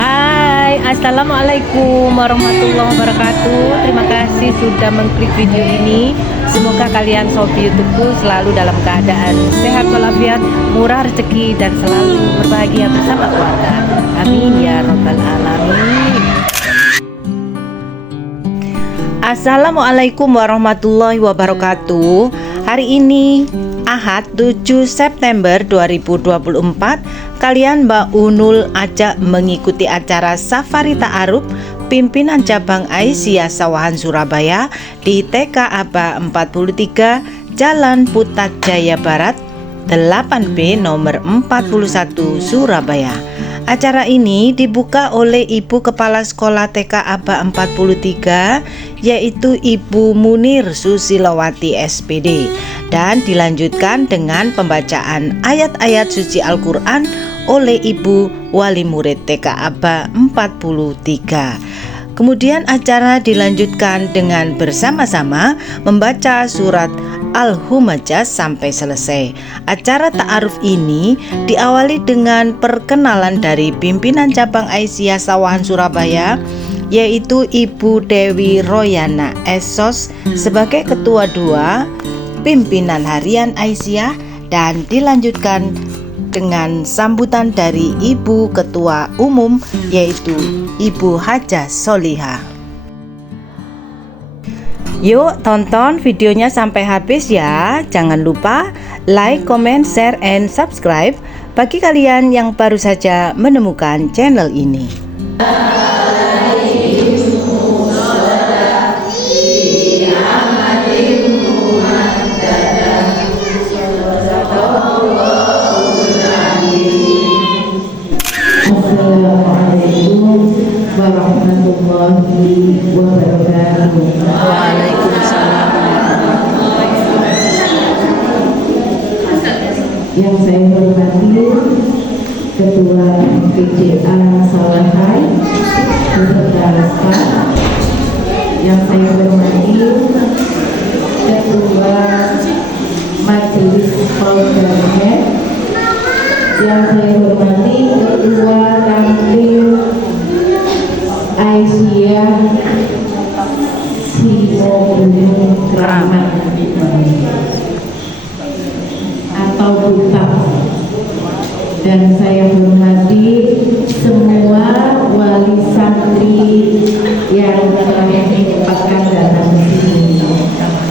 Hai, assalamualaikum warahmatullahi wabarakatuh. Terima kasih sudah mengklik video ini. Semoga kalian sobi YouTubeku selalu dalam keadaan sehat walafiat, murah rezeki, dan selalu berbahagia bersama keluarga. Amin ya robbal alamin. Assalamualaikum warahmatullahi wabarakatuh. Hari ini Ahad 7 September 2024, kalian Mbak Unul ajak mengikuti acara Safari Ta'aruf pimpinan cabang Aisyah Sawahan Surabaya di TK Aba 43 Jalan Putat Jaya Barat 8B nomor 41 Surabaya. Acara ini dibuka oleh Ibu Kepala Sekolah TK Aba 43 yaitu Ibu Munir Susilowati SPD, dan dilanjutkan dengan pembacaan ayat-ayat suci Al-Quran oleh Ibu Wali Murid TK Aba 43. Kemudian acara dilanjutkan dengan bersama-sama membaca surat Al-Humajah sampai selesai. Acara ta'aruf ini diawali dengan perkenalan dari pimpinan cabang Aisyah Sawahan Surabaya, yaitu Ibu Dewi Royana Esos sebagai Ketua 2 Pimpinan Harian Aisyah, dan dilanjutkan dengan sambutan dari Ibu Ketua Umum yaitu Ibu Hajah Solihah. Yuk tonton videonya sampai habis ya. Jangan lupa like, comment, share, and subscribe bagi kalian yang baru saja menemukan channel ini. Warahmatullahi wabarakatuh. Waalaikumsalam. Yang saya hormati Ketua PJA Sawahan beserta staf. Yang saya hormati Ketua Majelis Paudanet. Yang saya hormati Ketua Kanwil Aisyah Simobunung Kramat atau Buta, dan saya hormati semua wali santri yang telah menyempatkan datang ke sini,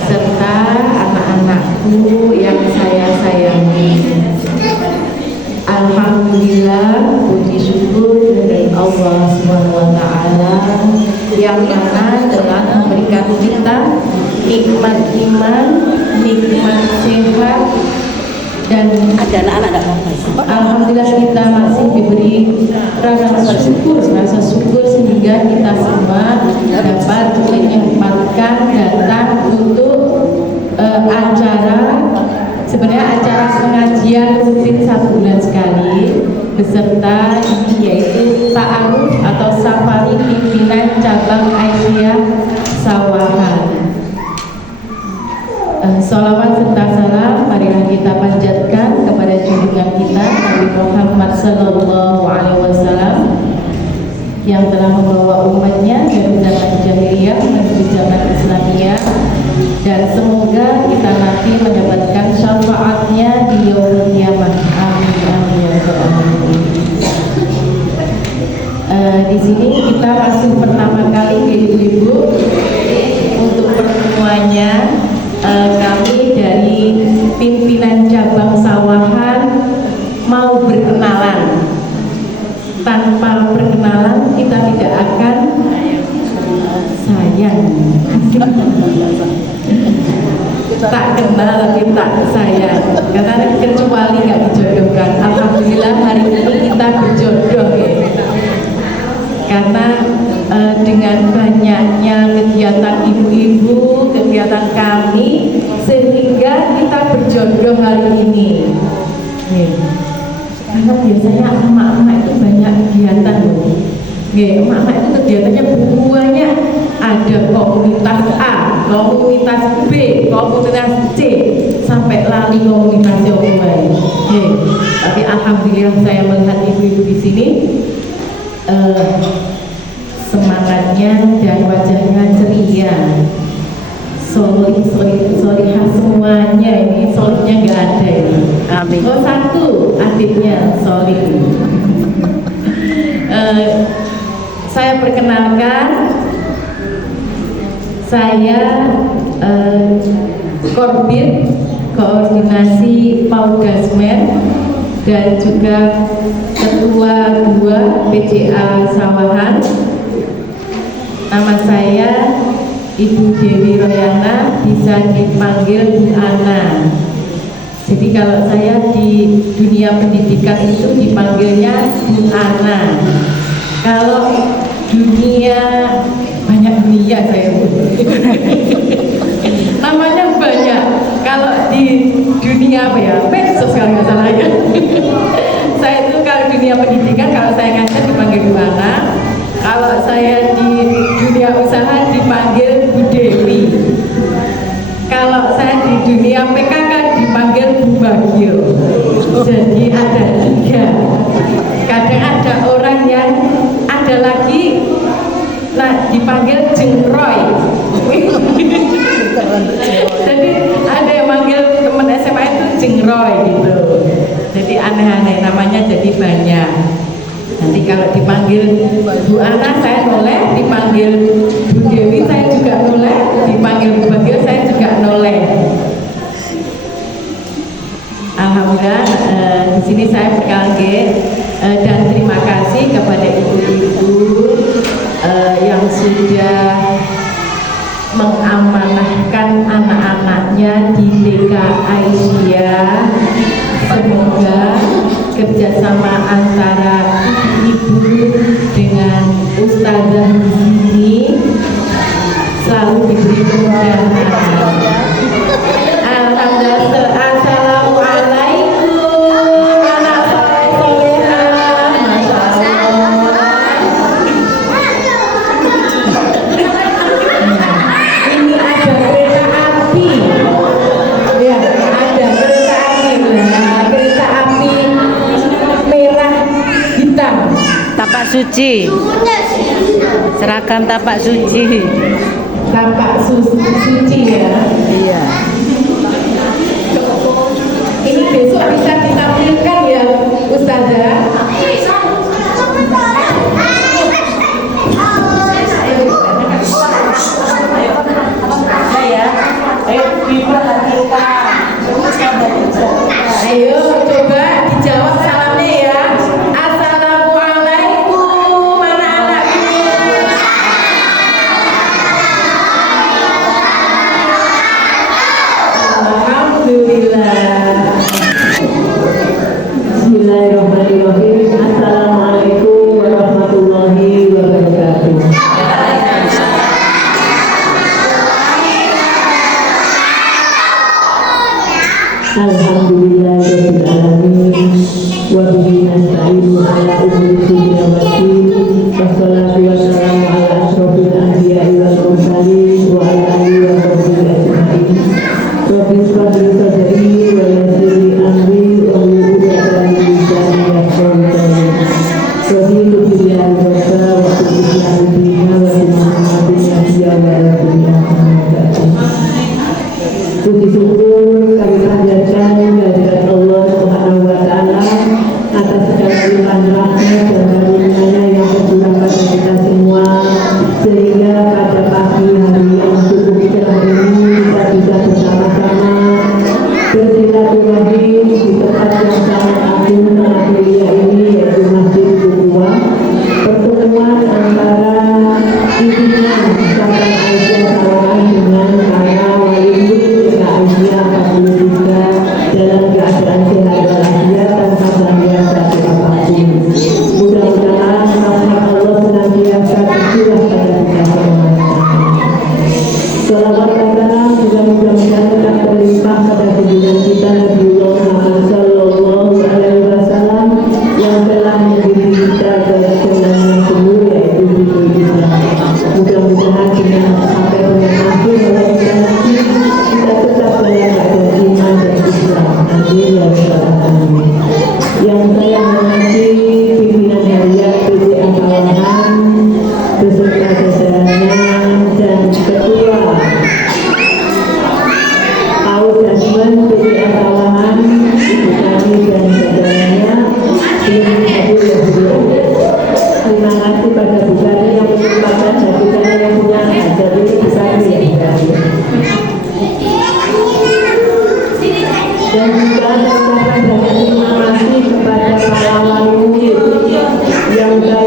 serta anak-anakku yang saya sayangi. Alhamdulillah, puji syukur dari Allah SWT yang mana telah memberikan kita nikmat iman, nikmat sehat, dan Ada anak-anak alhamdulillah kita masih diberi rasa syukur sehingga kita semua dapat menyempatkan datang untuk acara pengajian rutin 1 bulan sekali beserta ini yaitu ta'aruf atau safari pimpinan cabang Aisyah Sawahan. Sholawat serta salam marilah kita panjatkan kepada junjungan kita Nabi Muhammad Sallallahu Alaihi Wasallam yang telah membawa umatnya dari zaman jahiliyah menuju zaman Islamiyah, dan semoga kita nanti mendapatkan syafaatnya di yaumul qiyamah. Amin amin ya rabbal alamin. Di sini kita masih pertama kali ibu-ibu untuk pertemuannya. Kami dari pimpinan cabang Sawahan mau berkenalan. Tanpa perkenalan kita tidak akan sayang. Tak kenal tapi tak sayang, karena kecuali nggak dijodohkan. Alhamdulillah hari ini kita berjodoh ya. Karena dengan banyaknya kegiatan ibu-ibu, kegiatan kami, sehingga kita berjodoh hari ini. Karena biasanya emak-emak itu banyak kegiatan loh. Emak-emak itu kegiatannya banyak. Ada komunitas A, komunitas B, komunitas C, sampai lali komunitas yang lain. Tapi alhamdulillah saya melihat ibu-ibu di sini eh, semangatnya dan wajahnya ceria, solihah semuanya. Ini solihnya nggak ada ini. Amin. Oh, satu adiknya solih. Saya perkenalkan, saya Korbit Koordinasi Paudasmen dan juga Ketua 2 PJA Sawahan. Nama saya Ibu Dewi Royana, bisa dipanggil Bu Ana. Jadi kalau saya di dunia pendidikan itu dipanggilnya Bu Ana. Kalau dunia, banyak dunia saya namanya banyak. Kalau di dunia apa ya, medsos kalau nggak salah ya. Saya itu kalau dunia pendidikan, kalau saya ngajar dipanggil Bu Ana. Kalau saya di dunia usaha dipanggil Bu Dewi. Kalau saya di dunia PKK dipanggil Bu Bagio. Jadi ada 3. Kadang ada orang yang ada lagi, nah dipanggil Jengroy. Jadi ada yang manggil teman SMA itu Jengroy gitu. Jadi aneh-aneh, namanya jadi banyak. Nanti kalau dipanggil Bu Ana saya noleh, dipanggil Bu Dewi saya juga noleh, dipanggil Bu Bagio saya juga noleh. Alhamdulillah di sini saya berkaget dan terima kasih kepada ibu-ibu yang sudah mengamanahkan anak-anaknya di TK Aisyah. Semoga kerjasama antara ibu dengan ustazah di sini selalu diberi kemudahan. Alhamdulillah. Assalamualaikum anak solehah. Masya Allah. Ini ada kereta api. Ya, ada kereta api. Nah, kereta api merah hitam. Tapak suci. Seragam tapak suci. Tapak suci ya. Iya. Ini besok bisa ditampilkan ya Ustazah. Ayo coba dijawab salamnya ya. Assalamualaikum anak-anakku. Alhamdulillah. Bismillahirrahmanirrahim. Assalamualaikum warahmatullahi wabarakatuh. Alhamdulillahirabbil alamin wa bihi nasta'inu ala umuri dunya waddin. Wassalatu wassalamu ala asyrofil anbiya'i wal mursalin wa ala alihi wa sahbihi ajma'in. Rabbi shrah li sadri wa yassir li amri wa hlul 'uqdatam min lisani yafqahu qawli. Raditu billahi rabba wa bi islami dina wa bi Muhammadin nabiyya wa ala puji syukur kami panjatkan kehadirat Allah Subhanahu wa Ta'ala atas segala limpahan rahmat dan karunia-Nya yang tercurah pada kita semua, sehingga pada pagi hari yang cukup cerah ini kita bisa bersama-sama bersilaturahim di tempat yang sangat agung dan mulia ini, yaitu Masjid Kubuah. Pertemuan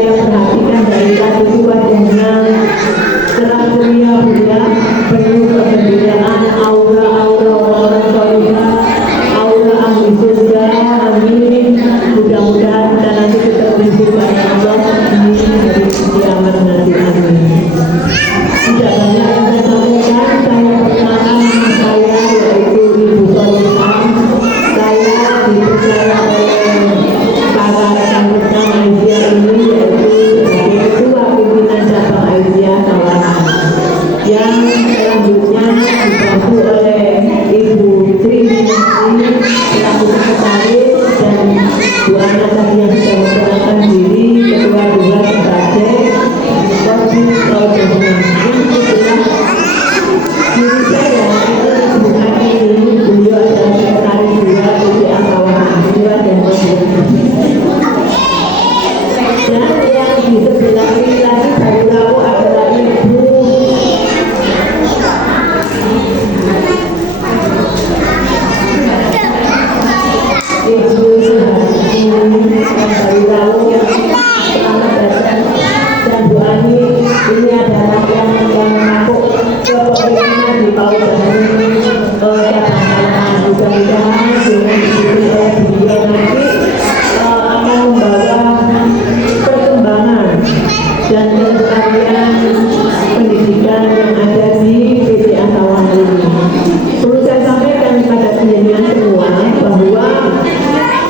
saya perhatikan dari tadi itu wajahnya terang ceria mulia, penuh kegembiraan, aura-aura orang soleh, aura ahli surga. Amin. Mudah-mudahan kita nanti ketemu dengan Allah di hari kiamat nanti. Amin. Tidak banyak yang saya sampaikan, saya perkenalkan nama saya yaitu Ibu Solihah. Saya dipercaya oleh para rekan-rekan Aisyah ini yaitu sebagai ketua pimpinan cabang Aisyah Kawasan. Yang selanjutnya dibantu oleh Ibu Tri Winarti selaku sekretaris dan Bu Ana tadi yang sudah memperkenalkan diri kedua-dua sebagai wakil ketua. Diri saya itu bukan ini, beliau adalah sekretaris dua PCA Kawasan dua dan dan yang di sebelah kiri lagi baru tahu adalah Ibu baru tahu yang selamat datang, dan Bu Ani ini adalah yang mengaku kepemimpinan di Paudan mudah-mudahan dengan diri oleh beliau nanti akan membawa perkembangan dan kelestarian pendidikan yang ada di PCA Kawasan ini. Perlu saya sampaikan kepada penjenengan semua bahwa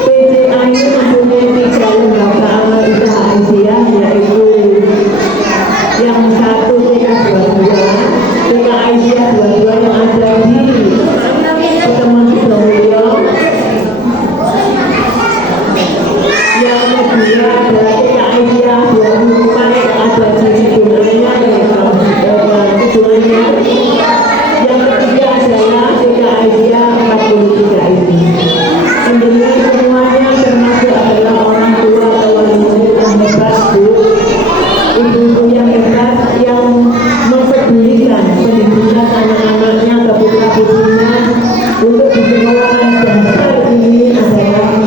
PCA ini mempunyai 3 lembaga amal usaha Aisyah, yaitu yang satu TK22, TK Aisyah 22 yang ada di Pertemuan Sudomulyo, yang kedua adalah TK Aisyah 24 yang ada di Sidungannya Sidungannya, yang ketiga adalah TK Aisyah 43 ini. Penjenengan semuanya termasuk adalah orang tua atau wali murid yang hebat, Bu, ibu-ibu yang hebat yang mempedulikan pendidikan anak-anaknya ke putra-putrinya untuk disekolahkan. Dasar ini adalah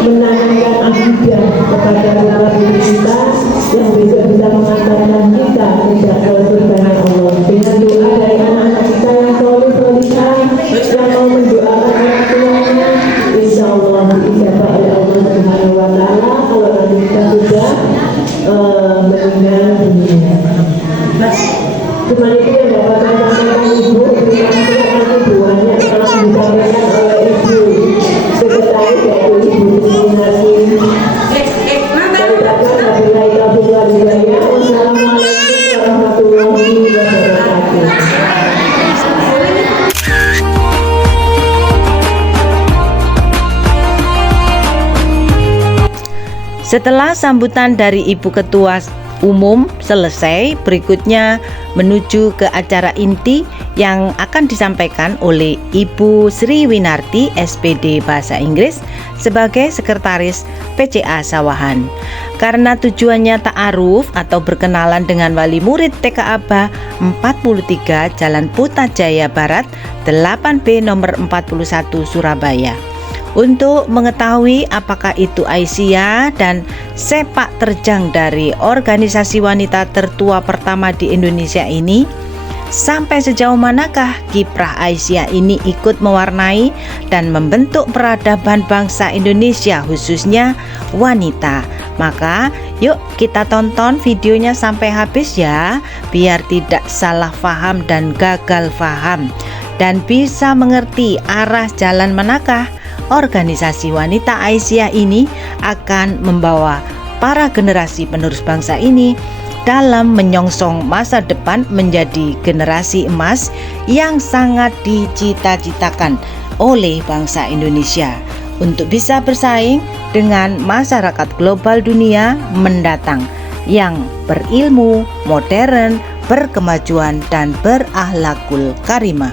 menanamkan akidah kepada putra-putri kita yang besok bisa mengantarkan kita ke surga Allah. Dengan doa dari anak-anak kita yang soleh-solihah yang mau mendoakan orang tuanya, insya Allah diijabah oleh Allah Subhanahu wa Ta'ala kalau nanti kita sudah meninggal dunia. Cuma itu yang dapat saya sampaikan Ibu. Terima kasih karena Ibu banyak telah disampaikan oleh Ibu Sekretaris yaitu Ibu Tri Winarti. Wassalamualaikum warahmatullahi wabarakatuh. Setelah sambutan dari Ibu Ketua Umum selesai, berikutnya menuju ke acara inti yang akan disampaikan oleh Ibu Sri Winarti, SPD Bahasa Inggris, sebagai Sekretaris PCA Sawahan. Karena tujuannya ta'aruf atau berkenalan dengan wali murid TK Aba 43 Jalan Putrajaya Barat 8B nomor 41 Surabaya. Untuk mengetahui apakah itu Aisyah dan sepak terjang dari organisasi wanita tertua pertama di Indonesia ini, sampai sejauh manakah kiprah Aisyah ini ikut mewarnai dan membentuk peradaban bangsa Indonesia khususnya wanita, maka yuk kita tonton videonya sampai habis ya, biar tidak salah paham dan gagal paham, dan bisa mengerti arah jalan manakah organisasi wanita Aisyah ini akan membawa para generasi penerus bangsa ini dalam menyongsong masa depan menjadi generasi emas yang sangat dicita-citakan oleh bangsa Indonesia untuk bisa bersaing dengan masyarakat global dunia mendatang yang berilmu, modern, berkemajuan, dan berakhlakul karimah.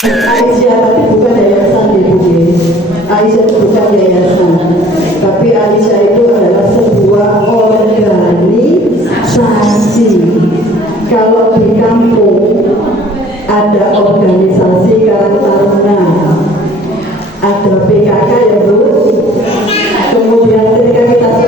Aisyah tapi bukan yayasan Ibu. Aisyah bukan yayasan, tapi Aisyah itu adalah sebuah organisasi. Kalau di kampung ada organisasi Karang Taruna, ada PKK ya Bu. Kemudian ketika kita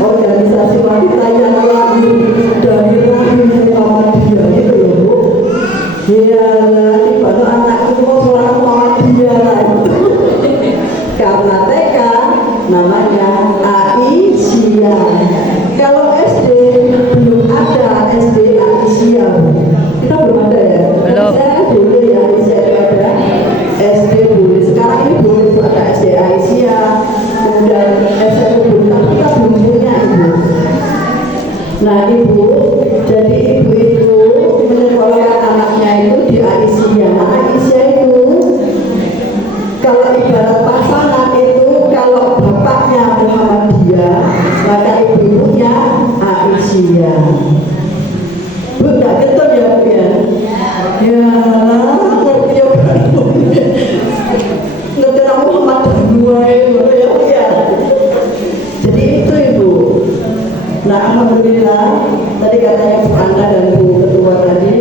organisasi wanita yang lahir dari rahim Muhammadiyah itu loh Bu. Iya, tiba-tiba anakku mau sekolah Muhammadiyah karena TK namanya Aisyah. Kalau SD belum ada SD Aisyah. Kita belum ada ya. Belum. Saya boleh ya saya ada SD boleh. Sekarang ini boleh ada SD Aisyah, kemudian SMP boleh. Tapi kita belum punya Ibu. Nah Ibu, jadi Ibu itu menyekolahkan anaknya itu di Aisyah. Nah Aisyah itu kalau ibarat pasangan itu, kalau bapaknya Muhammadiyah, maka ibunya Aisyah. Bu, enggak ketemu ya Bu ya? Ya, ngerti ya Bu. Ngerti nama Muhammad dua itu ya Bu ya. Jadi itu Ibu. Nah alhamdulillah, tadi katanya Bu Ana dan Bu Ketua tadi,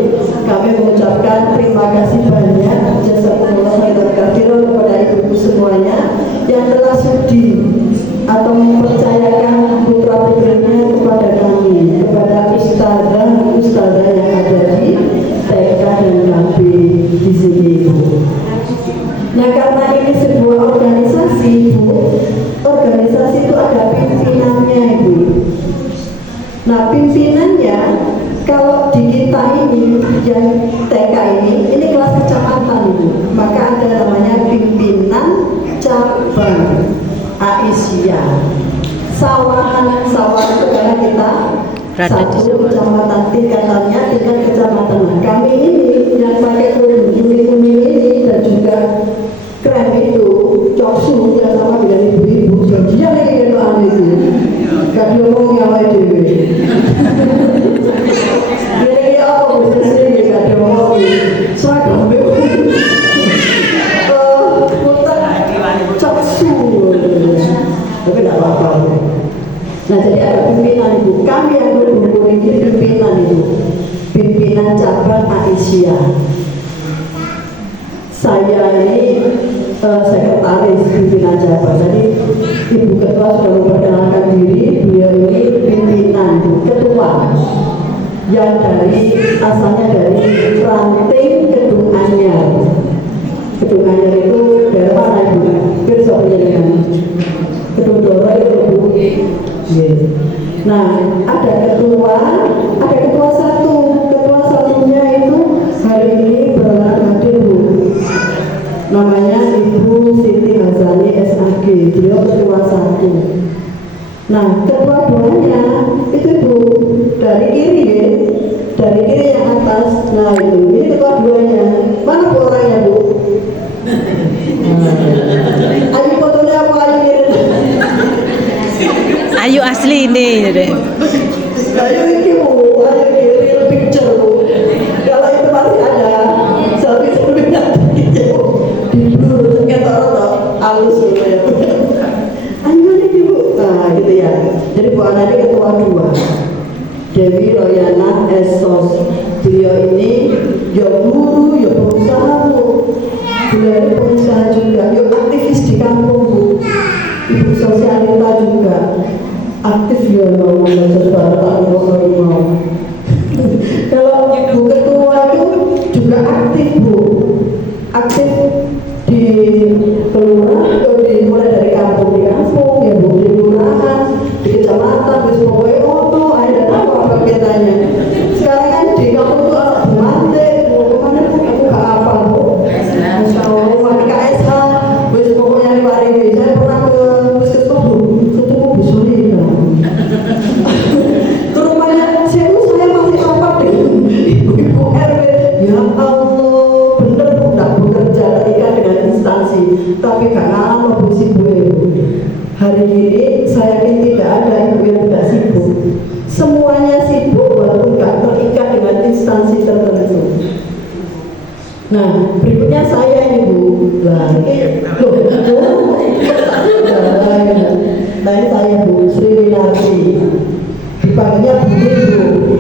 kami mengucapkan terima kasih banyak jazakumullah khairan katsiran kepada ibu-ibu semuanya yang telah sudi atau mempercayakan putra putrinya kepada kami, kepada ustazah yang ada di TK dan KB di sini Ibu. Nah karena ini sebuah organisasi Ibu, organisasi itu ada pimpinannya Ibu. Nah pimpinannya kalau di kita ini yang TK ini kelas kecamatan Ibu, maka ada namanya pimpinan cabang Aisyah. Sawahan itu karena kita satu kecamatan, tingkatannya tingkat kecamatan. Nah, kami ini yang pakai kuning ini dan juga krem itu coksu yang sama dengan ibu-ibu. Dia lagi kedoaan itu. Gak diomong yang lain dulu. Ini apa bisa sih gak diomong? Seragam tapi tidak apa-apa. Nah jadi ada pimpinan Ibu. Kami yang berkumpul ini pimpinan Ibu, pimpinan cabang Aisyah. Saya ini sekretaris pimpinan cabang. Jadi Ibu Ketua sudah memperkenalkan diri. Beliau ini pimpinan ketua yang asalnya dari ranting Kedung Anyar. Kedung Anyar itu daerah mana Ibu? Bisa penjaringan Kedung Doro itu Bu. Yes. Nah ada ketua satunya itu hari ini berhadir Bu. Namanya Ibu Siti Hazani SAG. Beliau ketua satu. Nah kedua-duanya itu Bu dari kiri yang atas. Nah itu ini kedua-duanya. Mana Bu orangnya Bu? Ayo fotonya apa ayo Ayu asli ini jadi. Ayo ini Bu, ayo real picture Bu. Kalau itu masih ada, selfie sebelum nanti di blur, kita halus gitu ya. Ayo ini Bu, nah gitu ya. Jadi Bu Ana ini ketua 2, Dewi Royana Esos. Beliau ini ya guru, ya pengusaha Bu. Beliau ini pengusaha juga, ya aktivis di kampung Bu. Ibu sosialita juga aktif ya mau membaca mau. Kalau Bu Ketua itu juga aktif Bu, aktif di kelurahan, mulai dari kampung di kampung ya Bu, di kelurahan, di kecamatan, di pokoknya tuh ada apa kegiatannya. Sekarang kan di kampung tuh ada Bumante, kemana aku gak apa Bu. Masya Allah, di KSH, pokoknya di Waringin. Saya pernah ke ketemu Bu Suri ke rumahnya, saya masih rapat dengan ibu-ibu RW. Ya Allah, bener Bu, tak bekerja ketika dengan instansi, tapi gak ngalah Bu sibuk. Hari ini saya yakin tidak ada ibu yang tidak sibuk. Semuanya sibuk walaupun gak terikat dengan instansi tertentu. Nah, berikutnya saya ini Bu. Nah, ini saya Bu Sri Winarti. Dipanggilnya Bu Ibu.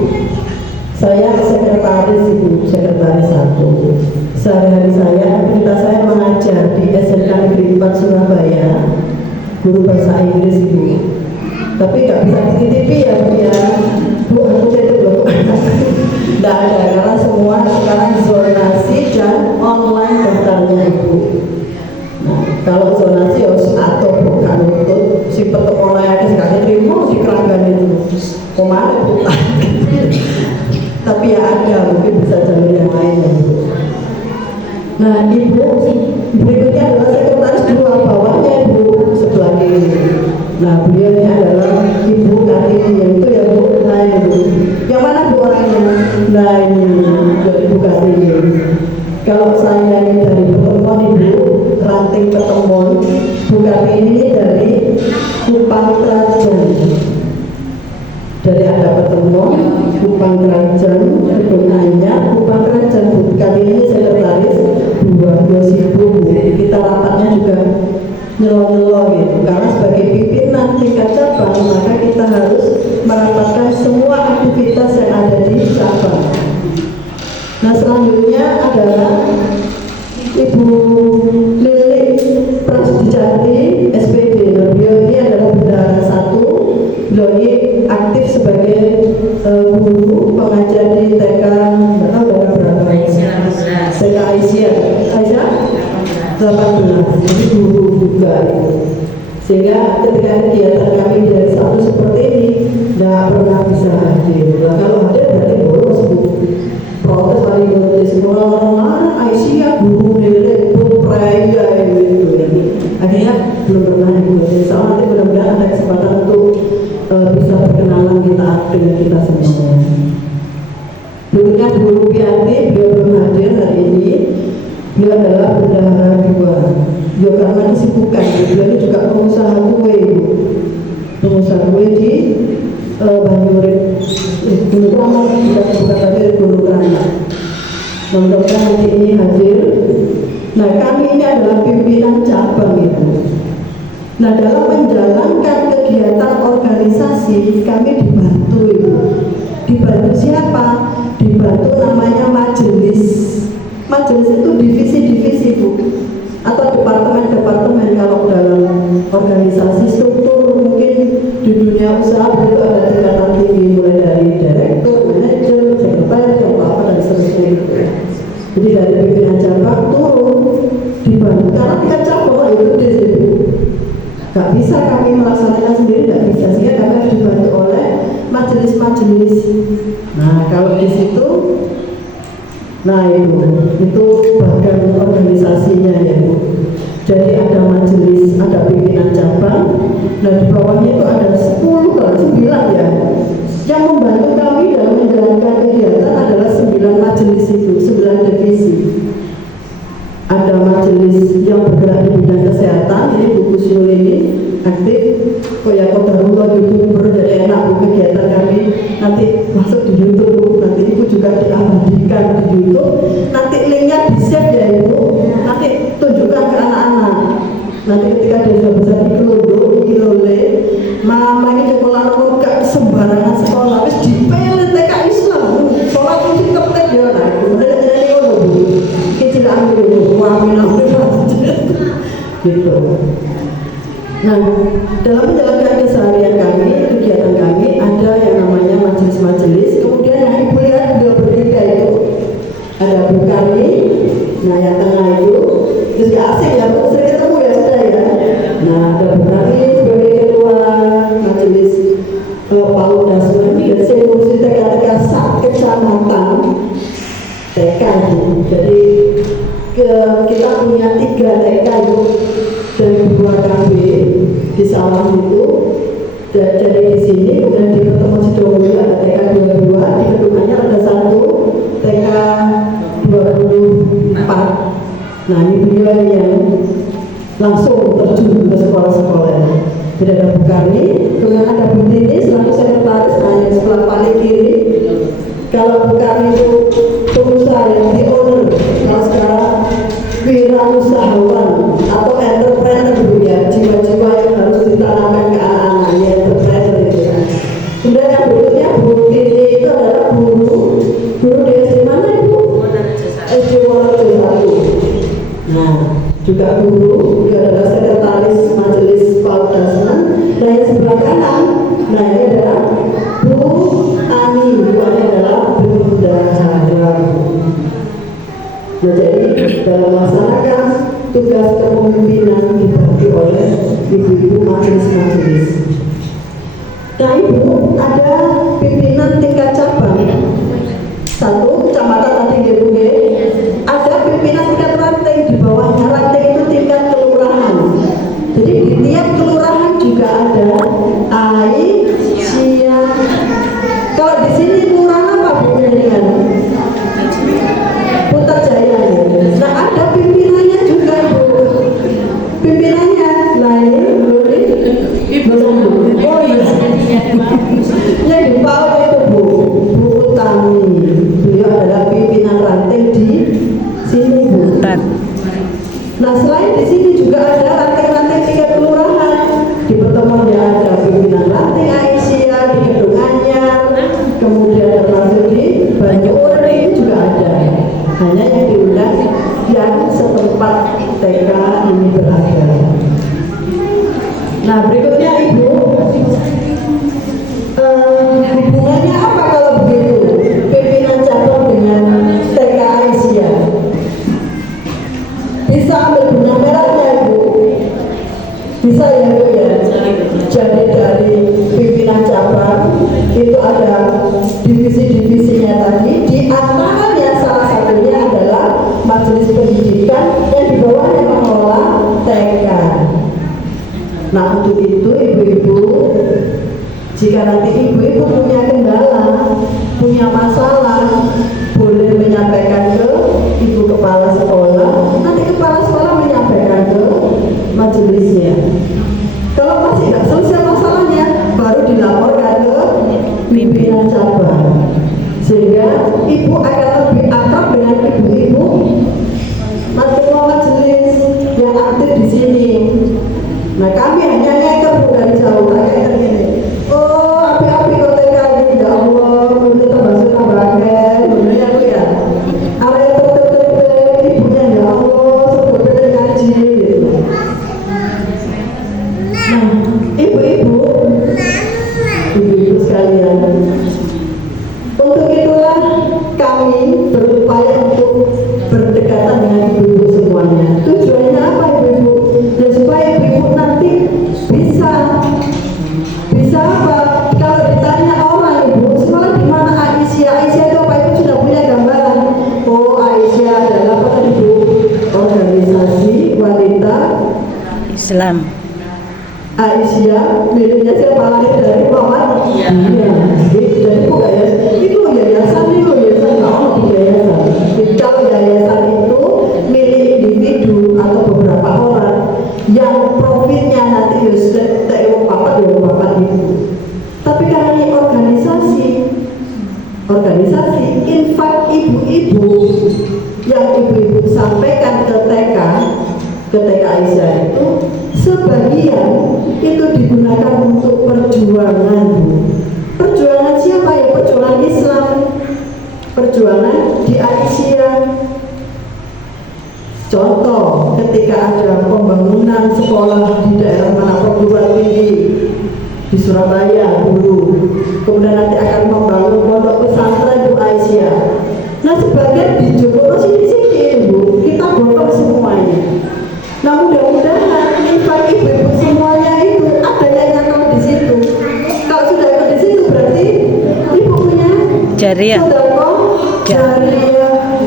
Saya sekretaris Ibu, sekretaris 1. Sehari-hari aktivitas saya mengajar di SMK Negeri 4 Surabaya, guru bahasa Inggris Ibu. Tapi nggak bisa dititipi ya Bu ya. Bu, aku titip loh. Nggak ada, karena semua sekarang zonasi dan online daftarnya Ibu. Nah, kalau zonasi harus atau bukan untuk si petuk online sekali terima si keranggan itu. Kemana Bu? Tapi ya ada, mungkin bisa jalur yang lain ya Bu. Nah, Ibu berikutnya adalah sekretaris dua bawahnya Ibu sebelah kiri. Nah, beliau ini adalah Ibu Kartini, yang itu ya Bu. Nah ini Bu, yang mana Bu orangnya? Nah ini Ibu Kartini. Kalau saya ini dari pertemuan Ibu, ranting pertemuan Bu Kartini ini dari Kupang Kerajaan. Dari ada pertemuan Kupang Kerajaan, kegunaannya Kupang Kerajaan. Bu Kartini ini sekretaris dua Yosibu. Kita rapatnya juga nyelong-nyelong gitu, karena sebagai pimpinan tingkat cabang maka kita harus merapatkan semua aktivitas yang ada di cabang. Nah selanjutnya adalah Ibu Lili Prasdijati SPD. Beliau ini adalah bendahara 1. Beliau ini aktif sebagai guru pengajar di TK berapa? TK Aisyah 18, jadi guru juga itu. Sehingga ketika kegiatan kami dari satu seperti ini tidak pernah bisa hadir. Nah, kalau hadir berarti bolos Bu. Protes paling bolos semua orang Aisyah guru nilai ikut peraya gitu. Akhirnya belum pernah ikut. Insya Allah nanti mudah-mudahan ada kesempatan untuk bisa berkenalan kita dengan kita semua. Berikutnya Bu Rupiati, beliau belum hadir hari ini. Beliau adalah bendahara 2. Ya karena kesibukan, beliau ini juga pengusaha kue, pengusaha kue di Banyurit, Gunung Keramat, bukan tadi Gunung Keramat. Mudah-mudahan nanti ini hadir. Nah kami ini adalah pimpinan cabang itu. Nah dalam menjalankan kegiatan organisasi kami dibantu itu. Dibantu siapa? Dibantu namanya majelis. Majelis itu divisi-divisi Bu, atau departemen-departemen. Kalau dalam organisasi struktur mungkin di dunia usaha itu ada tingkatan tinggi, mulai dari direktur, manajer, sekretaris, apa dan seterusnya gitu. Jadi dari pimpinan cabang turun dibantu, karena tingkat cabang itu gede sih Bu. Gak bisa kami melaksanakan sendiri, gak bisa, sehingga kami harus dibantu oleh majelis-majelis. Nah kalau di situ, nah itu bagian organisasinya ya Bu. Jadi ada majelis, ada pimpinan cabang. Nah di bawahnya itu ada 9 ya. Yang membantu kami dalam menjalankan kegiatan adalah 9 majelis itu, 9 divisi. Ada majelis yang bergerak di bidang kesehatan, ini Bu Kusnul ini aktif. Oh ya, kodarullah YouTuber, jadi enak Bu kegiatan kami. Nanti masuk di YouTube, nanti Ibu juga diabadikan di YouTube. Nanti linknya di share ya Ibu. Nanti tunjukkan ke anak-anak. Nanti ketika dia sudah besar ikilole, mama ini sekolah nomor gak sembarangan sekolah, wis dipilih TK Islam. Sholat musik kepetek ya, nah kemudian jadi ngono Bu. Kecilaan dulu, waminah gitu. Nah, dalam menjalankan keseharian kami, kegiatan kami, ada yang namanya majelis-majelis. Kemudian yang Ibu lihat beliau bertiga itu ada Bu Kami, nah yang tengah itu, terus asik ya Bu, sering ketemu ya sudah ya. Nah ada Bu Kami sebagai ketua majelis Paul Dasman, dan saya ngurusin TK-TK kecamatan TK itu. Jadi kita punya 3 TK itu dan 2 KB di Salam itu. Dan dari di sini kemudian di pertemuan Sidoarjo ada TK 22, di kedungannya ada 1 TK 24. Nah ini beliau yang langsung terjun ke sekolah-sekolah. Jadi ada Bu Kami, kemudian ada Bu Tini selaku sekretaris, hanya sebelah paling kiri. Kalau Bu Kami itu pengusaha yang di owner, kalau sekarang wirausahawan atau entrepreneur Bu ya, jiwa-jiwa yang harus ditanamkan ke anak-anaknya, entrepreneur itu kan. Kemudian yang berikutnya Bu Tini itu adalah guru di SD mana Ibu? SD Wonorejo 1. Nah juga guru, dia adalah sekretaris majelis Paul Dasman. Nah yang sebelah kanan, nah ini adalah Bu Ani, Bu Ani adalah bendahara. Nah jadi dalam melaksanakan tugas kepemimpinan dibagi oleh ibu-ibu majelis-majelis. Nah ibu ada pimpinan tingkat cabang. Satu kecamatan tadi gitu, ada pimpinan tingkat ranting, di bawahnya ranting itu tingkat kelurahan. Jadi di tiap kelurahan juga ada Aisyah. Kalau di sini kelurahan apa Bu Miriam? Putrajaya. Nah ada pimpinannya juga Bu. Pimpinannya lain oh iya. Yang di bawah itu Bu Utami. Beliau adalah pimpinan ranting di sini Bu. Nah selain di sini juga ada ranting-ranting tingkat kelurahan. Di pertemuannya ada pimpinan ranting Aisyah di Gedung Anyar, kemudian termasuk di Banyuuri juga ada. Hanya yang diundang yang setempat TK ini berada. Nah berikutnya Ibu, hubungannya apa kalau begitu pimpinan cabang dengan TK Aisyah? Bisa ambil benang merahnya Ibu? Bisa ya Ibu ya? Jadi dari pimpinan cabang itu ada divisi-divisinya tadi. Di antaranya salah satunya adalah majelis pendidikan yang di bawahnya mengelola TK. Nah untuk itu ibu-ibu, jika nanti ibu-ibu punya kendala, punya masalah, boleh menyampaikan ke ibu kepala sekolah. Nanti kepala sekolah menyampaikan ke majelisnya. Kalau masih tidak selesai masalahnya, baru dilaporkan ke pimpinan cabang. Sehingga ibu akan lebih akrab dengan ibu-ibu ketua majelis yang aktif di sini. Nah kami hanya ngeker dari jauh, kayak gini. Oh, api-api kota ini, ya Allah, untuk tambah-tambahkan, bener ya Bu ya. Area tertentu ibunya, ya Allah, sebetulnya ngaji gitu. Nah, ibu-ibu sekalian, untuk itulah kami berupaya untuk berdekatan dengan ibu-ibu semuanya. Tujuannya apa ibu-ibu? Dan supaya ibu-ibu nanti bisa apa? Kalau ditanya orang ibu, sekolah di mana Aisyah? Aisyah itu apa? Ibu sudah punya gambaran. Oh, Aisyah adalah apa ibu? Organisasi wanita Islam. Aisyah miliknya siapa? Lahir dari Muhammad? Iya. Jadi bukan ya? Itu yayasan di yayasan. Jadi kalau yayasan itu milik individu atau beberapa orang yang profitnya nanti bapak itu. Tapi karena ini organisasi infak ibu-ibu yang ibu-ibu sampaikan ke TK Aisyah itu sebagian itu digunakan untuk perjuangan. Perjuangan siapa ya? Perjuangan Islam, perjuangan di Aisyah. Contoh, ketika ada pembangunan sekolah di daerah mana, perguruan tinggi di Surabaya dulu, kemudian nanti akan membangun pondok pesantren Bu Aisyah. Nah sebagian di Jogoro sini Bu, kita gotong semuanya. Nah mudah-mudahan infak ibu-ibu semuanya itu ada yang nyakal di situ. Kalau sudah ikut di situ berarti ibu punya Jariah. Jariah.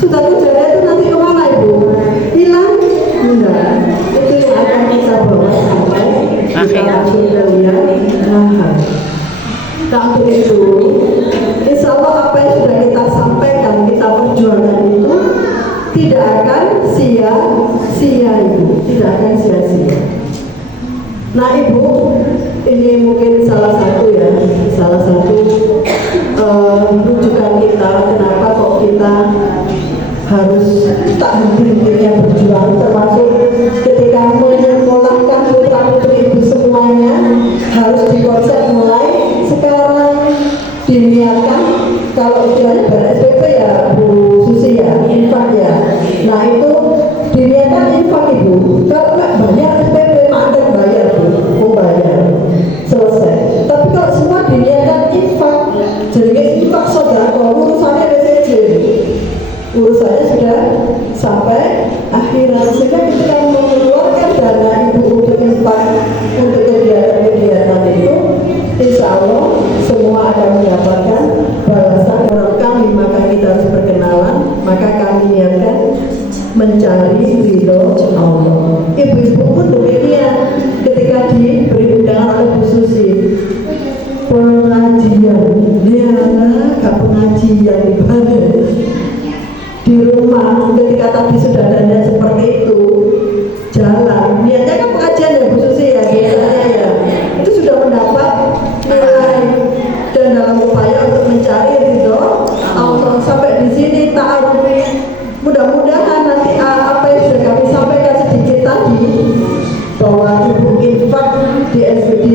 Sudahkah jariah itu nanti kemana ibu? Hilang? Enggak. Itu yang akan kita bawa sampai akhirat. Nah untuk itu, insya Allah apa yang sudah kita sampaikan, kita perjuangkan itu tidak akan sia-sia ibu, tidak akan sia-sia. Nah ibu, ini mungkin salah satu rujukan kita kenapa kok kita harus tak henti-hentinya berjuang, termasuk ketika menyekolahkan putra-putri ibu semuanya harus dikonsep mulai sekarang, diniatkan. Kalau istilahnya SPP ya Bu Susi ya, infak ya. Nah itu diniatkan infak ibu. Kalau nggak bayar SPP, mantan bayar Bu, mau bayar. jadi infak sodako urusannya BCJ, urusannya sudah sampai akhirat. Sehingga ketika mengeluarkan dana ibu untuk infak untuk kegiatan-kegiatan itu, insya Allah semua akan mendapatkan balasan dari kami. Maka kita harus berkenalan, maka kami niatkan mencari ridho Allah. Ibu-ibu pun demikian ketika diberi undangan oleh Bu Susi, pengajian, lihatlah gak pengajian di rumah. Ketika tadi sudah ada seperti itu, jalan niatnya kan pengajian ya Bu Susi ya, biasanya ya itu sudah mendapat nilai dan dalam upaya untuk mencari ridho Allah. Sampai di sini ta'aruf. Mudah-mudahan nanti apa yang sudah kami sampaikan sedikit tadi, bahwa ibu infak di SPD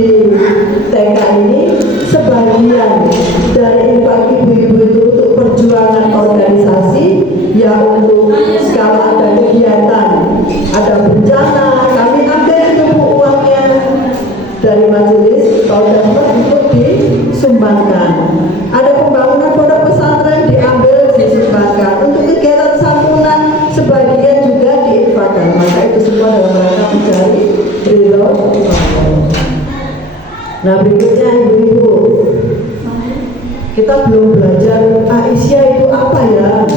TK ini sebagian dari infak ibu-ibu itu untuk perjuangan organisasi, ya untuk skala ada kegiatan, ada bencana, kami ambil itu uangnya dari majelis kalau dapat untuk disumbangkan. Ada pembangunan pondok pesantren diambil disumbangkan, untuk kegiatan santunan sebagian juga diinfakkan. Maka itu semua dalam rangka mencari ridho Allah. Nah berikutnya ibu-ibu, kita belum belajar Aisyah itu apa ya.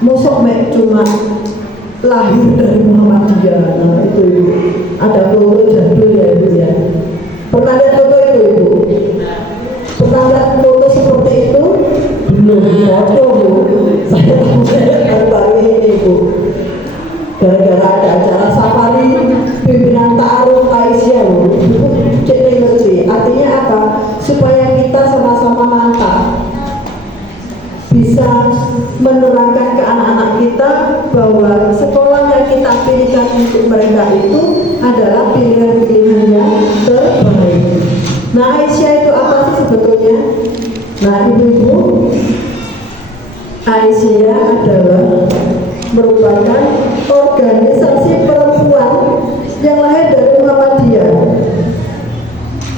Mosok mek cuma lahir dari Muhammadiyah. Nah itu ibu, ada foto jadul ya ibu ya. Pernah lihat foto itu ibu? Pernah lihat foto seperti itu? Belum foto bu. Saya baru ini bu. Gara-gara ada acara safari pimpinan ta'aruf Aisyah bu, cek ngerti. Artinya apa? Supaya kita sama-sama mantap, bisa menerangkan ke anak-anak kita bahwa sekolah yang kita pilihkan untuk mereka itu adalah pilihan-pilihan yang terbaik. Nah Aisyah itu apa sih sebetulnya? Nah ibu-ibu, Aisyah adalah merupakan organisasi perempuan yang lahir dari Muhammadiyah.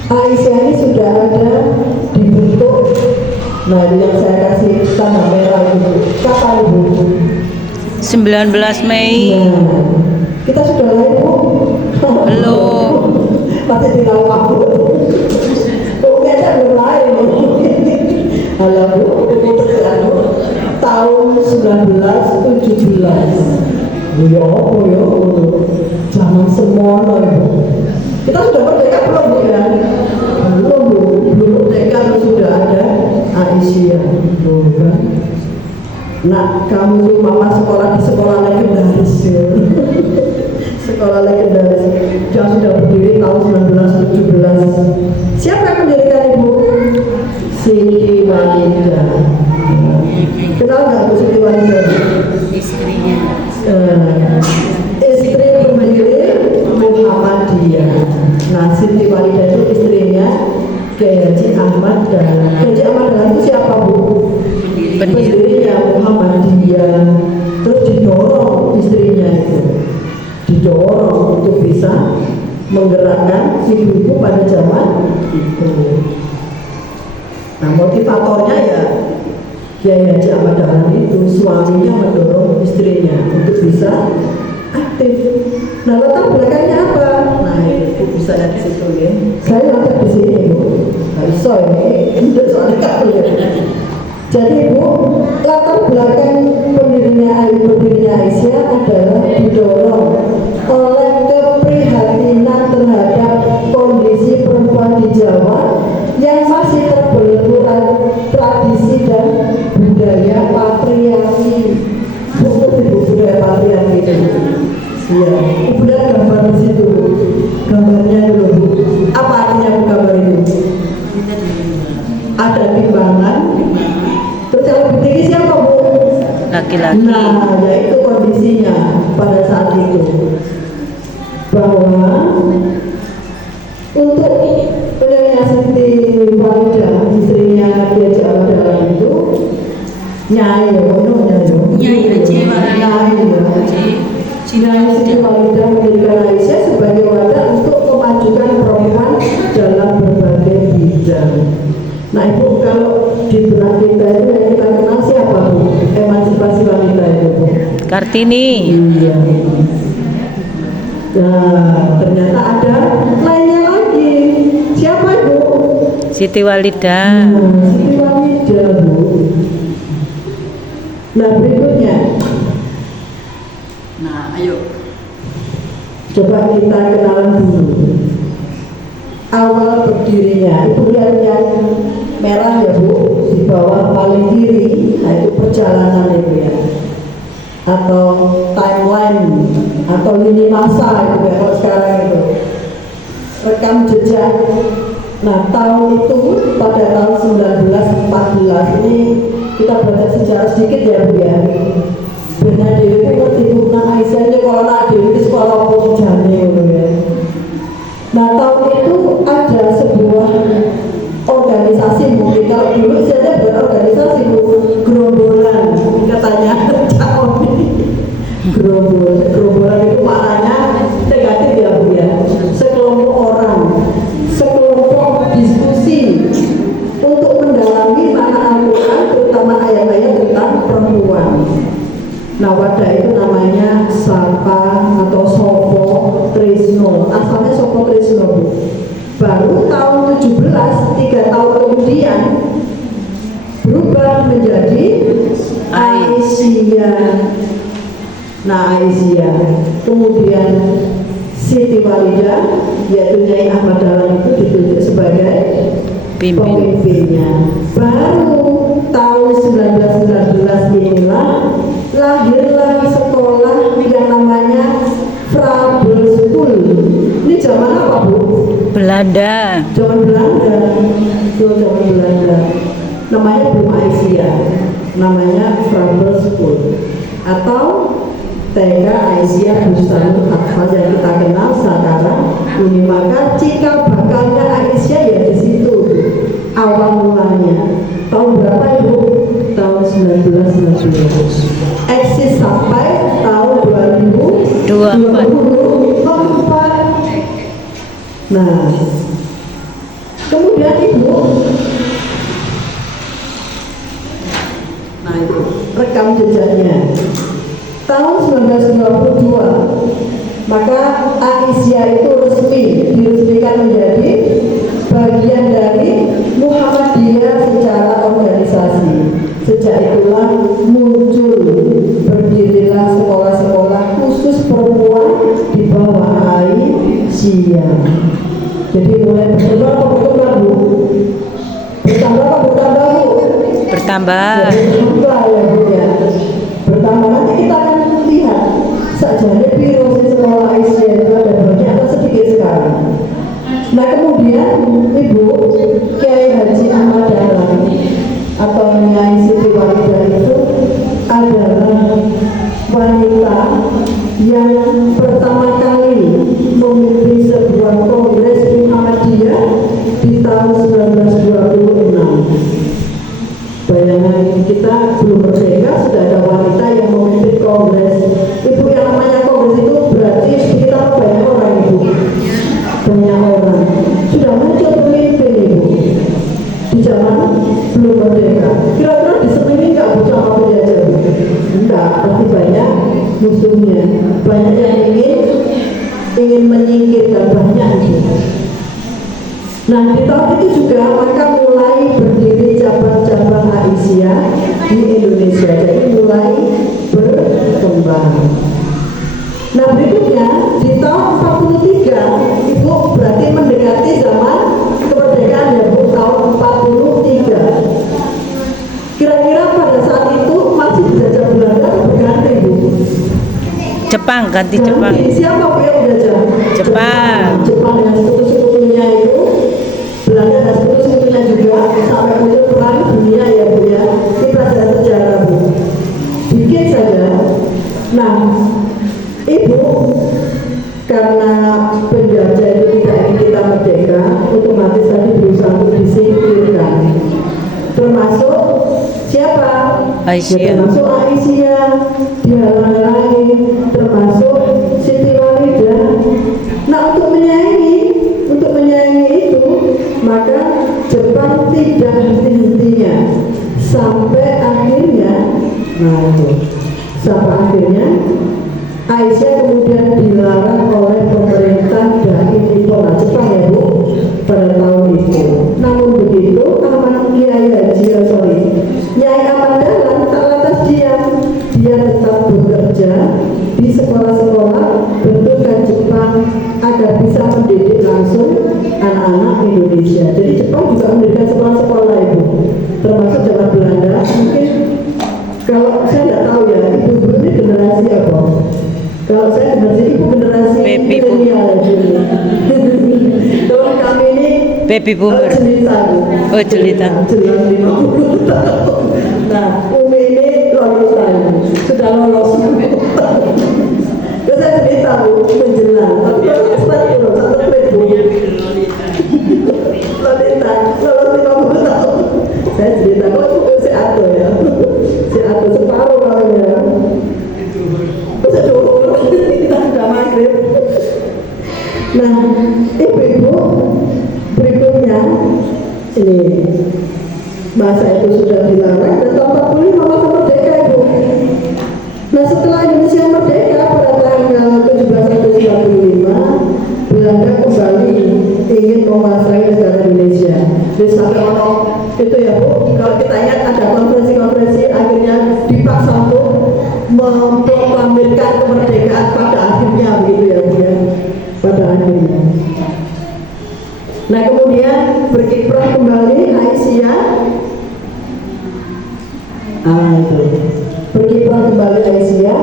Aisyah ini sudah ada dibentuk. Nah ini yang saya kasih tanda merah itu. Kapan ibu? 19 Mei. Nah, kita sudah lahir bu? Belum. Masih tinggal waktu. Pokoknya belum lahir. Halo bu, tahun 1917. Ya apa ya? Zaman semono ibu. Kita sudah merdeka belum bu ya? Belum bu, belum merdeka sudah ada Aisyah. Kan? Nah, kamu tuh mama sekolah di sekolah legendaris ya. Sekolah legendaris yang sudah berdiri tahun 1917. Siapa yang mendirikan ibu? Siti Walidah. Kenal nggak Bu Siti Walidah? Istrinya. Istri pendiri Muhammadiyah. Nah, Siti Walidah itu istrinya Kiai Haji Ahmad Dahlan. Kiai Haji Ahmad Dahlan itu siapa bu? Pendirinya Muhammadiyah. Terus didorong istrinya itu, didorong untuk bisa menggerakkan ibu-ibu pada zaman itu. Nah motivatornya ya Kiai Haji Ahmad Dahlan itu, suaminya mendorong istrinya untuk bisa aktif. Nah latar belakangnya apa? Nah itu bisa lihat di situ ya. Saya lihat di sini bu. Nah iso ini untuk soalnya tak boleh. Jadi bu, latar belakang pendirinya Aisyah adalah didorong oleh keprihatinan terhadap kondisi perempuan di Jawa yang masih terbelenggu tradisi dan budaya patriarki. Budaya patriarki itu. Iya, ibu lihat gambar di situ. Gambarnya dulu bu. Apa artinya bu gambar itu? Ada timbangan. Terus yang lebih tinggi siapa bu? Laki-laki. Nah, yaitu kondisinya pada saat itu, bahwa untuk penyanyi Siti Walidah, istrinya Kiai Haji Ahmad Dahlan itu nyai Siti Walidah mendirikan Aisyah sebagai wadah untuk memajukan perempuan dalam berbagai bidang. Nah Ibu, kalau di benak kita itu yang kita kenal siapa Bu? Emansipasi wanita itu Bu? Kartini. Iya. Nah, ternyata ada lainnya lagi. Siapa Ibu? Siti Walida. Siti Walida Bu. Nah berikutnya, Nah, ayo. coba kita kenalan dulu. Awal berdirinya, Ibu lihat yang merah ya Bu, di bawah paling kiri, nah itu perjalanan itu ya, atau timeline, atau lini masa itu ya kalau sekarang itu, rekam jejak. Nah tahun itu pada tahun 1914 ini kita baca sejarah sedikit ya Bu ya. Benar Dewi itu ngerti Bu, nah Aisyah ini kalau nak Dewi itu sekolah posisinya gitu ya. Nah tahun itu ada sebuah organisasi mungkin kalau dulu istilahnya berorganisasi Bu, gerombolan katanya Cak Omi. Gerombolan itu maknanya negatif ya Bu ya, sekelompok orang, sekelompok diskusi untuk mendalami makna Al-Quran terutama ayat-ayat tentang perempuan. Nah wadah itu namanya Sapa atau Sopo Trisno, asalnya Sopo Trisno Bu. Baru tahun 17, 3 tahun kemudian berubah menjadi Aisyah. Nah Aisyah, kemudian Siti Walida yaitu Nyai Ahmad Dahlan itu ditunjuk sebagai pemimpinnya. Baru tahun 1919 inilah lahirlah sekolah yang namanya Frabel School. Ini zaman apa Bu? Belanda. Zaman Belanda. Itu zaman Belanda. Namanya belum Aisyah, namanya Frabel School atau TK Aisyah Bustanul Atfal yang kita kenal sekarang ini. Maka cikal bakalnya Aisyah ya di situ awal mulanya. Tahun berapa Ibu? Tahun 1919. Eksis sampai tahun 2024. Nah, kemudian Ibu, nah itu rekam jejaknya. Tahun 1922, maka Aisyah itu diresmikan menjadi bagian dari Muhammadiyah secara organisasi. Sejak itulah muncul, berdirilah sekolah-sekolah khusus perempuan di bawah Aisyah. Jadi mulai bertambah apa bertambah Bu? Bertambah apa bertambah Bu? Bertambah. Bertambah ya Bu ya. Bertambah, nanti kita akan lihat sajane piro sekolah Aisyah itu ada banyak atau sedikit sekarang. Nah kemudian Ibu Kiai Haji Ahmad Dahlan atau Nyai Siti Walida itu adalah wanita yang pertama kali memimpin sebuah kongres Muhammadiyah di tahun 1926. Bayangan kita belum merdeka sudah ada wanita yang memimpin kongres. Ibu, yang namanya kongres itu berarti kita banyak orang Ibu, banyak orang sudah muncul pemimpin Ibu di zaman belum merdeka. Kira-kira disenangi nggak Bu sama penjajah? Enggak, tapi banyak musuhnya, banyak yang ingin menyingkirkan, banyak Ibu. Nah di tahun itu juga maka mulai berdiri cabang-cabang Aisyah di Indonesia, jadi mulai berkembang. Nah berikutnya di tahun 43 Ibu berarti mendekati zaman kemerdekaan ya Bu, tahun 43. Kira-kira pada saat itu masih dijajah Belanda atau berganti Bu? Jepang, ganti Jepang. Siapa Bu yang dijajah? Jepang. Jepang yang sekutu-sekutunya itu, Belanda dan sekutu-sekutunya juga sampai muncul perang dunia ya Bu ya. Ini pelajaran sejarah Bu. Dikit saja. Nah, Ibu, karena penjajah itu tidak ingin kita merdeka, otomatis tadi berusaha untuk disingkirkan. Termasuk siapa? Aisyah. Termasuk Aisyah, dihalang-halangi, termasuk Siti Walida. Nah untuk menyayangi itu, maka Jepang depan tidak henti-hentinya sampai akhirnya, sampai akhirnya Aisyah kemudian dilarang oleh pemerintah Dainipola Jepang ya Bu pada tahun itu. Namun begitu Nyai Ahmad Dahlan tak lantas diam. Dia tetap bekerja di sekolah-sekolah bentukan Jepang agar bisa mendidik langsung anak-anak Indonesia. Jadi Jepang juga mendirikan sekolah-sekolah itu, termasuk zaman Belanda. Mungkin kalau saya nggak tahu ya, ibu ini generasi apa? Kalau saya generasi ibu generasi milenial ya. Kalau kami ini baby boomer. Jelita. Oh, jelita. Jelas 50 tahun. Nah, Umi ini lulusan, sudah lolos. Terus saya cerita Bu, menjelang. Tapi kalau seperti itu, satu ribu. Lolita, lolos 50 tahun. Saya cerita, kok itu si Ato ya? Si Ato separuh orangnya. Terus aduh, kita sudah maghrib. Nah, ibu-ibu berikutnya ini masa itu sudah dilarang dan tahun 45 masa merdeka Ibu. Nah setelah Indonesia merdeka pada tanggal 17 Agustus 1945, Belanda kembali ingin menguasai negara Indonesia. Jadi sampai orang itu ya Bu, kalau kita ingat ada konferensi-konferensi akhirnya dipaksa untuk memproklamirkan kemerdekaan pada akhirnya begitu ya Bu ya, pada akhirnya. Nah kemudian berkiprah kembali Aisyah, berkiprah kembali Aisyah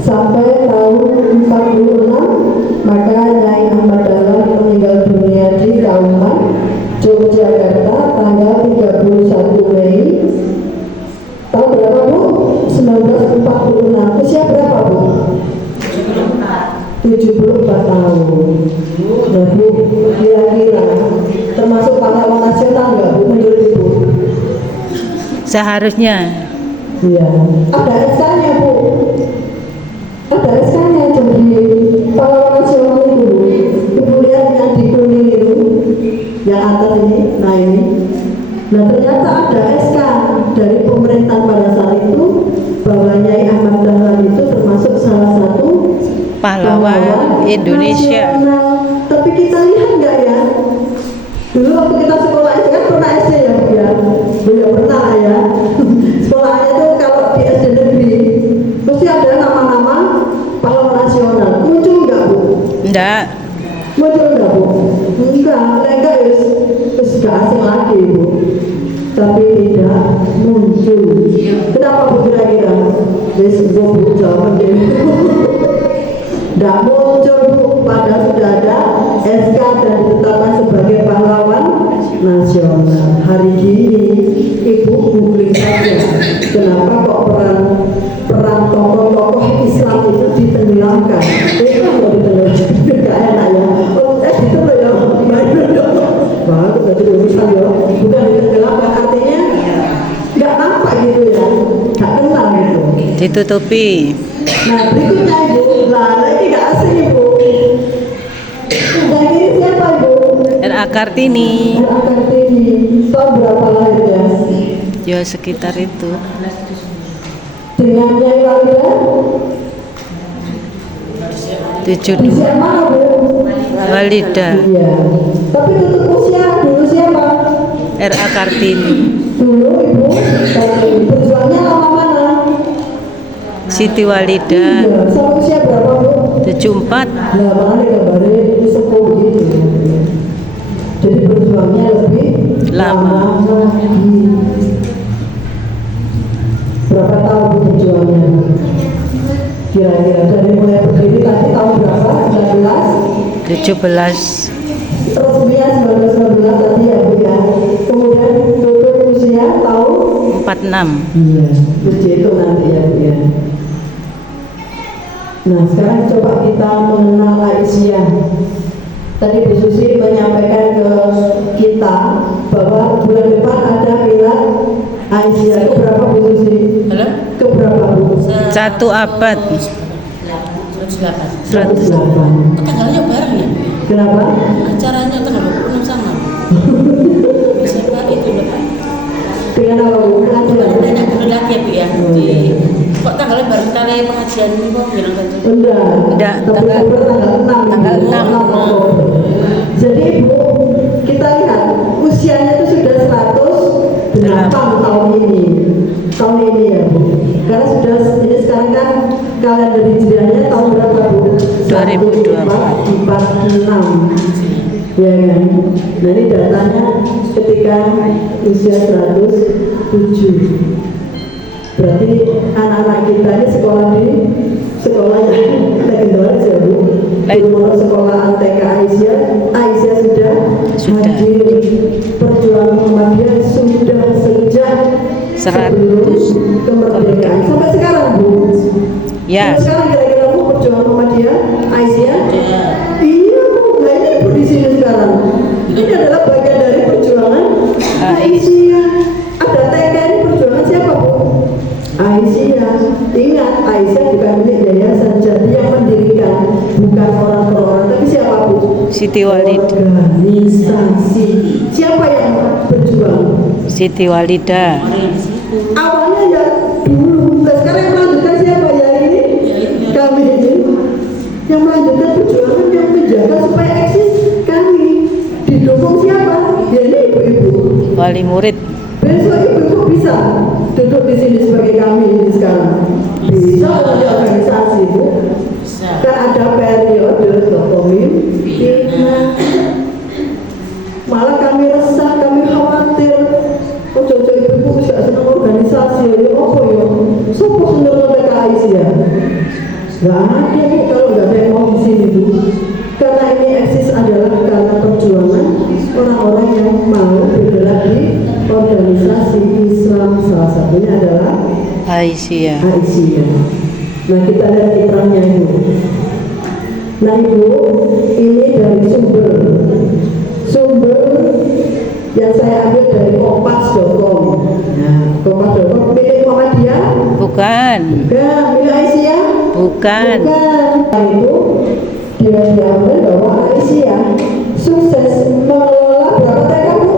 sampai tahun 46, maka Nyai Ahmad Dahlan meninggal dunia di Kauman, Yogyakarta tanggal 31 Mei tahun berapa Bu? 1946. Usia berapa Bu? 74 tahun. Nah Bu, kira-kira termasuk pahlawan nasional nggak Bu menurut Ibu? Seharusnya. Iya. Ada SK-nya Bu. Ada SK-nya jadi pahlawan nasional itu Bu. Ibu lihat yang di kuning itu, yang atas ini, nah ini. Nah ternyata ada SK dari pemerintah pada saat itu bahwa Nyai Ahmad Dahlan itu termasuk salah satu Pahlawan Indonesia. nasional. Tapi kita lihat nggak ya? Dulu waktu kita sekolah SD kan pernah SD ya Bu ya? Bu ya pernah ya. Sekolahnya itu kalau di SD negeri mesti ada nama-nama pahlawan nasional. Muncul nggak Bu? Enggak. Muncul nggak Bu? Enggak terus nggak asing lagi Bu. Tapi tidak muncul. Kenapa Bu kira-kira? Wis Bu jawab deh. Tidak muncul Bu, padahal sudah ada SK dan ditetapkan sebagai pahlawan nasional. Hari ini Ibu googling saja kenapa kok perang tokoh-tokoh Islam itu ditenggelamkan. Itu kalau ditenggelamkan gak enak ya. Itu loh ya, bagus tadi urusan ya. Bukan ditenggelamkan, artinya nggak nampak gitu ya, nggak kenal gitu. Ditutupi. Nah berikutnya Ibu, lah ini nggak asing Ibu. Nah ini siapa Ibu? R.A. Kartini. R.A. Kartini. Tahun berapa lahirnya? Ya sekitar itu. Dengan Nyai Walida? 72. Usia mana Bu? Walida. Iya. Tapi tutup usia dulu siapa? R.A. Kartini. Dulu Ibu Kartini. Berjuangnya lama mana? Siti Walida. Iya. Sama usia berapa Bu? 74. Nah mana kabarnya sepuh begitu. Jadi berjuangnya lebih Lama. lagi. Berapa tahun Bu berjuangnya? Kira-kira dari mulai berdiri tadi tahun berapa? 19? 17. Resminya 1919 tadi ya Bu ya. Kemudian tutup usia tahun 46. iya, itu nanti ya Bu ya. Nah sekarang coba kita mengenal Aisyah. Tadi Bu Susi menyampaikan ke kita bahwa bulan depan ada milad Aisyah. Itu berapa Bu Susi? Halo? Itu berapa Bu? 1 abad. 108. 108. Tanggalnya bareng ya? Kenapa? Acaranya tanggal 26 sama. Bisa Pak Kok tanggalnya baru kali pengajian ini kok bilang kan? Enggak, tapi tanggal 6. Jadi Ibu, kita lihat usianya itu sudah 108 tahun ini. Tahun ini ya Bu. Karena sudah ini sekarang kan kalender hijriahnya tahun berapa Bu? 2024. 1446. Ya kan? Nah ini datanya ketika usia 107. Berarti anak-anak kita ini sekolah di sekolah yang legendaris ya Bu. Menurut sekolah TK Aisyah sudah hadir. Perjuangan Muhammadiyah sudah sejak sebelum kemerdekaan sampai sekarang Bu. Ya. Sampai sekarang kira-kira Bu perjuangan Muhammadiyah Aisyah. Iya Bu, nah ini Bu di sini sekarang. Ini adalah bagian dari perjuangan Aisyah. Ada TK ini perjuangan siapa Bu? Aisyah. Ingat, Aisyah bukan milik yayasan, jadi yang mendirikan bukan orang per orang, tapi siapa Bu? Siti Walid. Organisasi. Siapa yang berjuang? Siti Walida. Awalnya ya dulu, nah sekarang yang melanjutkan siapa ya ini? Kami ini yang melanjutkan perjuangan, yang menjaga supaya eksis kami. Didukung siapa? Ya ini ibu-ibu. Wali murid. Besok ibu-ibu bisa duduk di sini sebagai kami ini sekarang. Bisa menjadi organisasi Bu. Kan ada periode kepemimpinan. Malah kami resah, kami khawatir. Ojo-ojo ibu-ibu bisa senang organisasi ya apa ya? Sopo senang PKI ya? Gak ada Bu kalau nggak ada yang mau di sini Bu. Karena ini eksis adalah karena perjuangan orang-orang yang mau bergerak di organisasi Islam, salah satunya adalah Aisyah. Nah kita lihat kiprahnya Ibu. Nah Ibu, ini dari sumber yang saya ambil dari kompas.com. Nah, kompas.com milik Muhammadiyah? Bukan. Bukan, milik Aisyah? Bukan. Nah Ibu, dia diambil bahwa Aisyah sukses mengelola berapa TK Bu?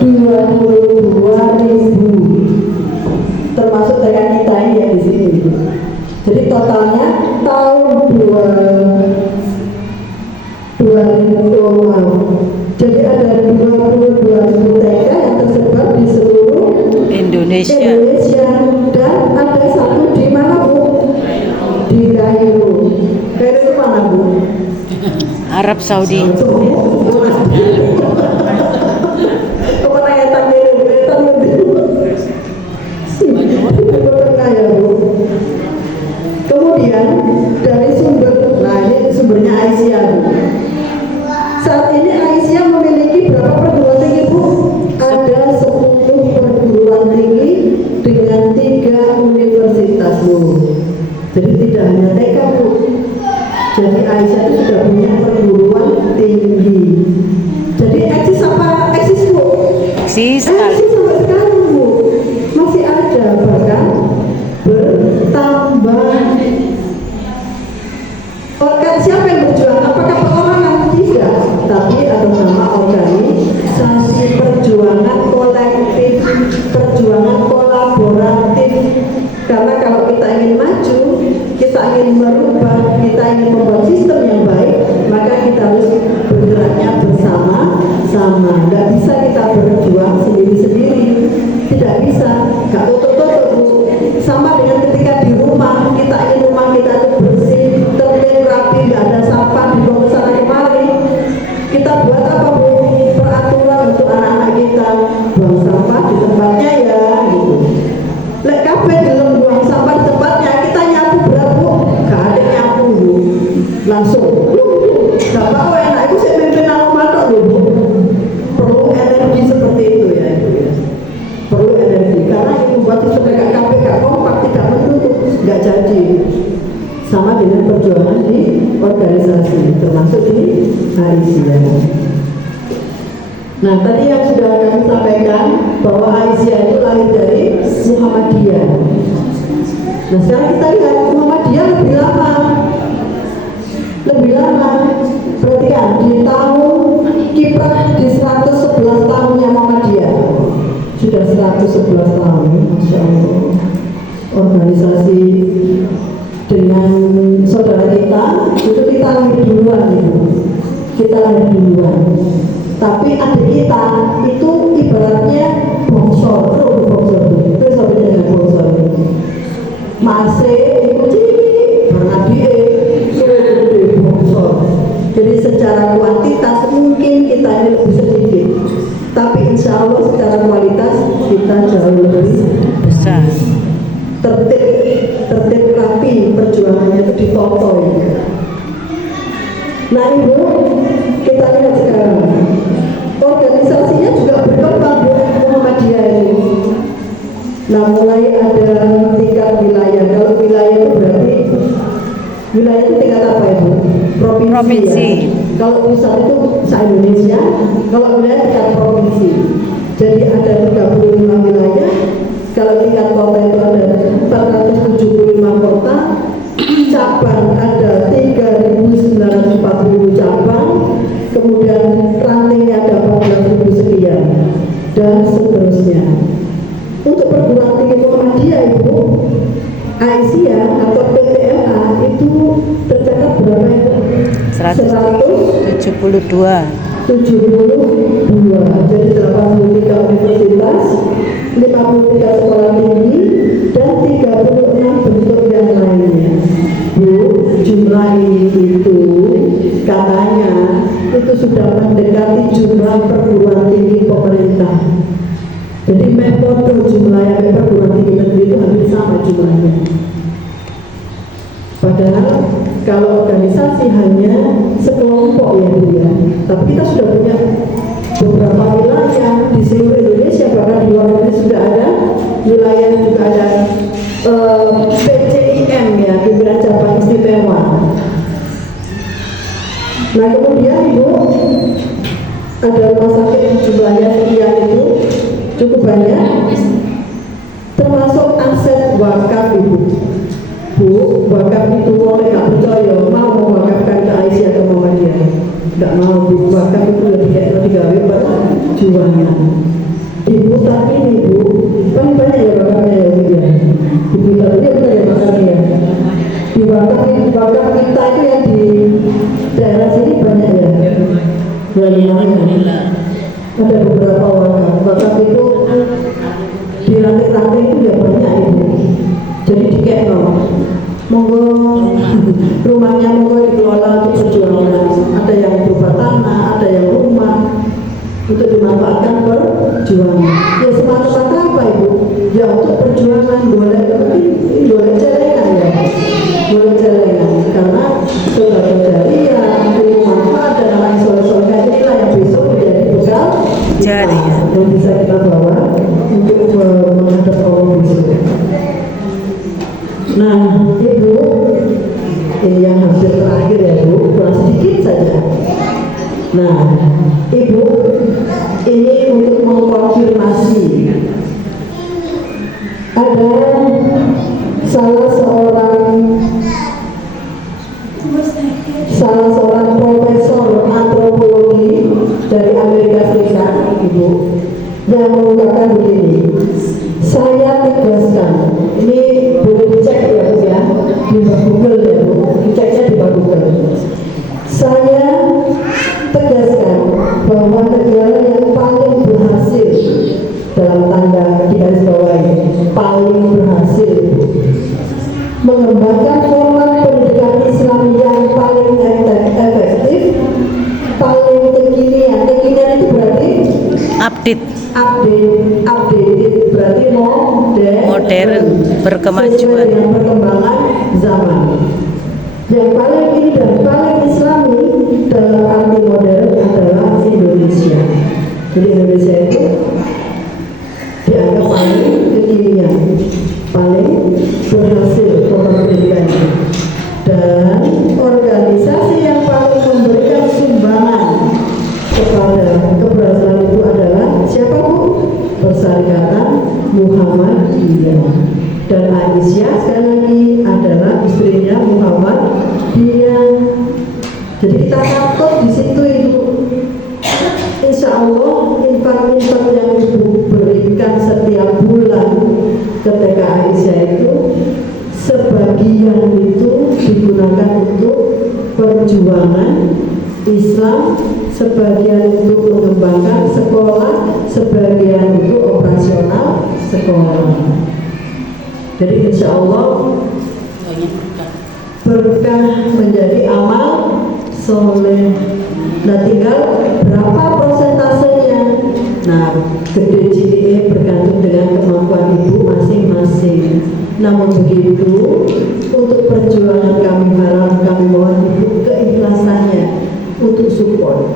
22.000, termasuk TK kita ini yang di sini. Jadi totalnya tahun 2000. Jadi ada 22.000 TK yang tersebar di seluruh Indonesia. Dan ada satu di mana Bu? Di Kairo. Kairo itu mana Bu? Arab Saudi. Kemudian dari sumber, nah ini sumbernya Aisyah Bu. Saat ini Aisyah memiliki berapa perguruan tinggi Bu? Ada 10 perguruan tinggi dengan 3 universitas Bu. Jadi tidak hanya TK Bu. Jadi Aisyah itu sudah punya perguruan tinggi. Jadi eksis apa? Eksis Bu? Eksis. Eksis sampai sekarang Bu. Masih ada bahkan bertambah. Siapa yang berjuang? Apakah perorangan? Tidak, tapi ada nama organisasi perjuangan kolektif, perjuangan kolaboratif. Karena kalau kita ingin maju, kita ingin merubah, kita ingin membuat sistem yang baik, maka kita harus bergeraknya bersama-sama. Nggak bisa kita berjuang sendiri-sendiri, tidak bisa, nggak tutup-tutup. Sama dengan ketika di rumah, kita ingin rumah kita itu bersih, tertib, rapi, nggak ada sampah dibuang ke sana kemari. Kita buat apa Bu? Peraturan untuk anak-anak kita, buang sampah di tempatnya ya, gitu. Lek kabeh gelem buang sampah di tempatnya, kita nyapu berapa Bu? Gak ada nyapu Bu. Langsung. Gak apa-apa enak, itu saya mimpin alam matok loh Bu. Perlu energi seperti itu ya Ibu ya. Perlu energi, karena ini membuat supaya kabeh gak kompak, tidak menutup, gak jadi. Sama dengan perjuangan di organisasi, termasuk di Aisyah. Nah, tadi yang sudah kami sampaikan bahwa Aisyah itu lahir dari Muhammadiyah. Nah, sekarang kita lihat Muhammadiyah lebih lama. Berarti kan di tahun kiprah di 111 tahunnya Muhammadiyah. Sudah 111 adik kita itu ibaratnya bongsor, terus apa dengan bongsor? Masih itu cilik, bernadie, sudah bongsor. Jadi secara kuantitas mungkin kita ini lebih sedikit, tapi insya Allah secara kualitas kita jauh lebih Besar. tertib rapi, perjuangannya itu ditoto ya. Nah Ibu, kita lihat sekarang organisasinya juga berkembang Bu Muhammadiyah ini. Nah mulai ada tingkat wilayah. Kalau wilayah itu berarti wilayah itu tingkat apa Ibu? Provinsi. Ya? Kalau pusat itu se-Indonesia, kalau wilayah tingkat provinsi. Jadi ada 35 wilayah. Kalau tingkat kota itu ada 475 kota, cabang ada 3.940 cabang, kemudian rantingnya ada 14.000 sekian, dan seterusnya. Untuk perguruan tinggi Muhammadiyah Ibu, Aisyah atau PTMA itu tercatat berapa itu? 172. 72, jadi 83 universitas, 53 sekolah tinggi, dan 36 bentuk yang lainnya. Bu, jumlah ini itu katanya itu sudah mendekati jumlah perguruan tinggi pemerintah. Jadi metode jumlah yang perguruan tinggi negeri itu hampir sama jumlahnya. Padahal kalau organisasi hanya sekelompok ya Bu ya, tapi kita sudah punya beberapa wilayah di seluruh Indonesia, bahkan di luar negeri sudah ada wilayah, juga ada PCIM ya, pimpinan cabang istimewa. Nah kemudian Ibu, ada rumah sakit jumlahnya sekian itu cukup banyak, termasuk aset wakaf Ibu. Bu, wakaf itu oleh nggak percaya mau mewakafkan ke Aisyah atau Muhammadiyah, nggak mau Bu. Wakaf itu lebih digawe perjuangan. Ibu tapi ini Bu, paling banyak ya wakafnya ya Bu ya. Ibu tadi ya benar ya wakafnya. Di wakaf kita itu yang di daerah sini banyak ya. Alhamdulillah. Ada beberapa wakaf. Wakaf itu di ranting-ranting itu ya banyak Ibu. Jadi dikekno, monggo rumahnya monggo dikelola untuk perjuangan. Ada yang berupa tanah, ada yang rumah untuk dimanfaatkan perjuangan. Ya semata-mata apa Ibu? Ya untuk perjuangan, boleh celengan ya, boleh celengan. Karena sebagai jariah, ilmu manfaat dan amal soleh-soleh inilah yang besok menjadi bekal Jariah yang bisa kita bawa untuk menghadap Allah besok. Nah, Ibu, ini yang hampir terakhir ya Bu, kurang sedikit saja. Nah, Ibu, ini untuk mengkonfirmasi ada salah seorang profesor antropologi dari Amerika Serikat, Ibu, yang mengungkapkan begini. Saya tegaskan, ini boleh dicek ya Bu ya, di Google ya Bu, diceknya di Google. Saya tegaskan bahwa negara yang paling berhasil, dalam tanda di garis bawah ini, paling berhasil mengembangkan format pendidikan Islam yang paling efektif, paling kekinian itu berarti updated berarti modern, berkemajuan, sesuai dengan perkembangan zaman. Yang paling ini dan paling Islami dalam arti modern adalah Indonesia. Jadi Indonesia itu dianggap paling kekinian, paling berhasil pendidikannya, dan organisasi yang paling memberikan sumbangan kepada keberhasilan itu adalah siapa Bu? Persyarikatan Muhammadiyah. Dan Aisyah sekali lagi adalah istrinya Muhammadiyah. Jadi kita patut di situ Ibu. Insya Allah infak-infak yang Ibu berikan setiap bulan ketika Aisyah itu sebagian itu digunakan untuk perjuangan Islam sebagian untuk mengembangkan sekolah, sebagian untuk operasional sekolah. Jadi insya Allah banyak berkah. berkah menjadi amal soleh. Nah tinggal berapa persentasenya? Nah gede ciliknya bergantung dengan kemampuan ibu masing-masing. Namun begitu, untuk perjuangan kami harap kami mohon ibu keikhlasannya untuk support.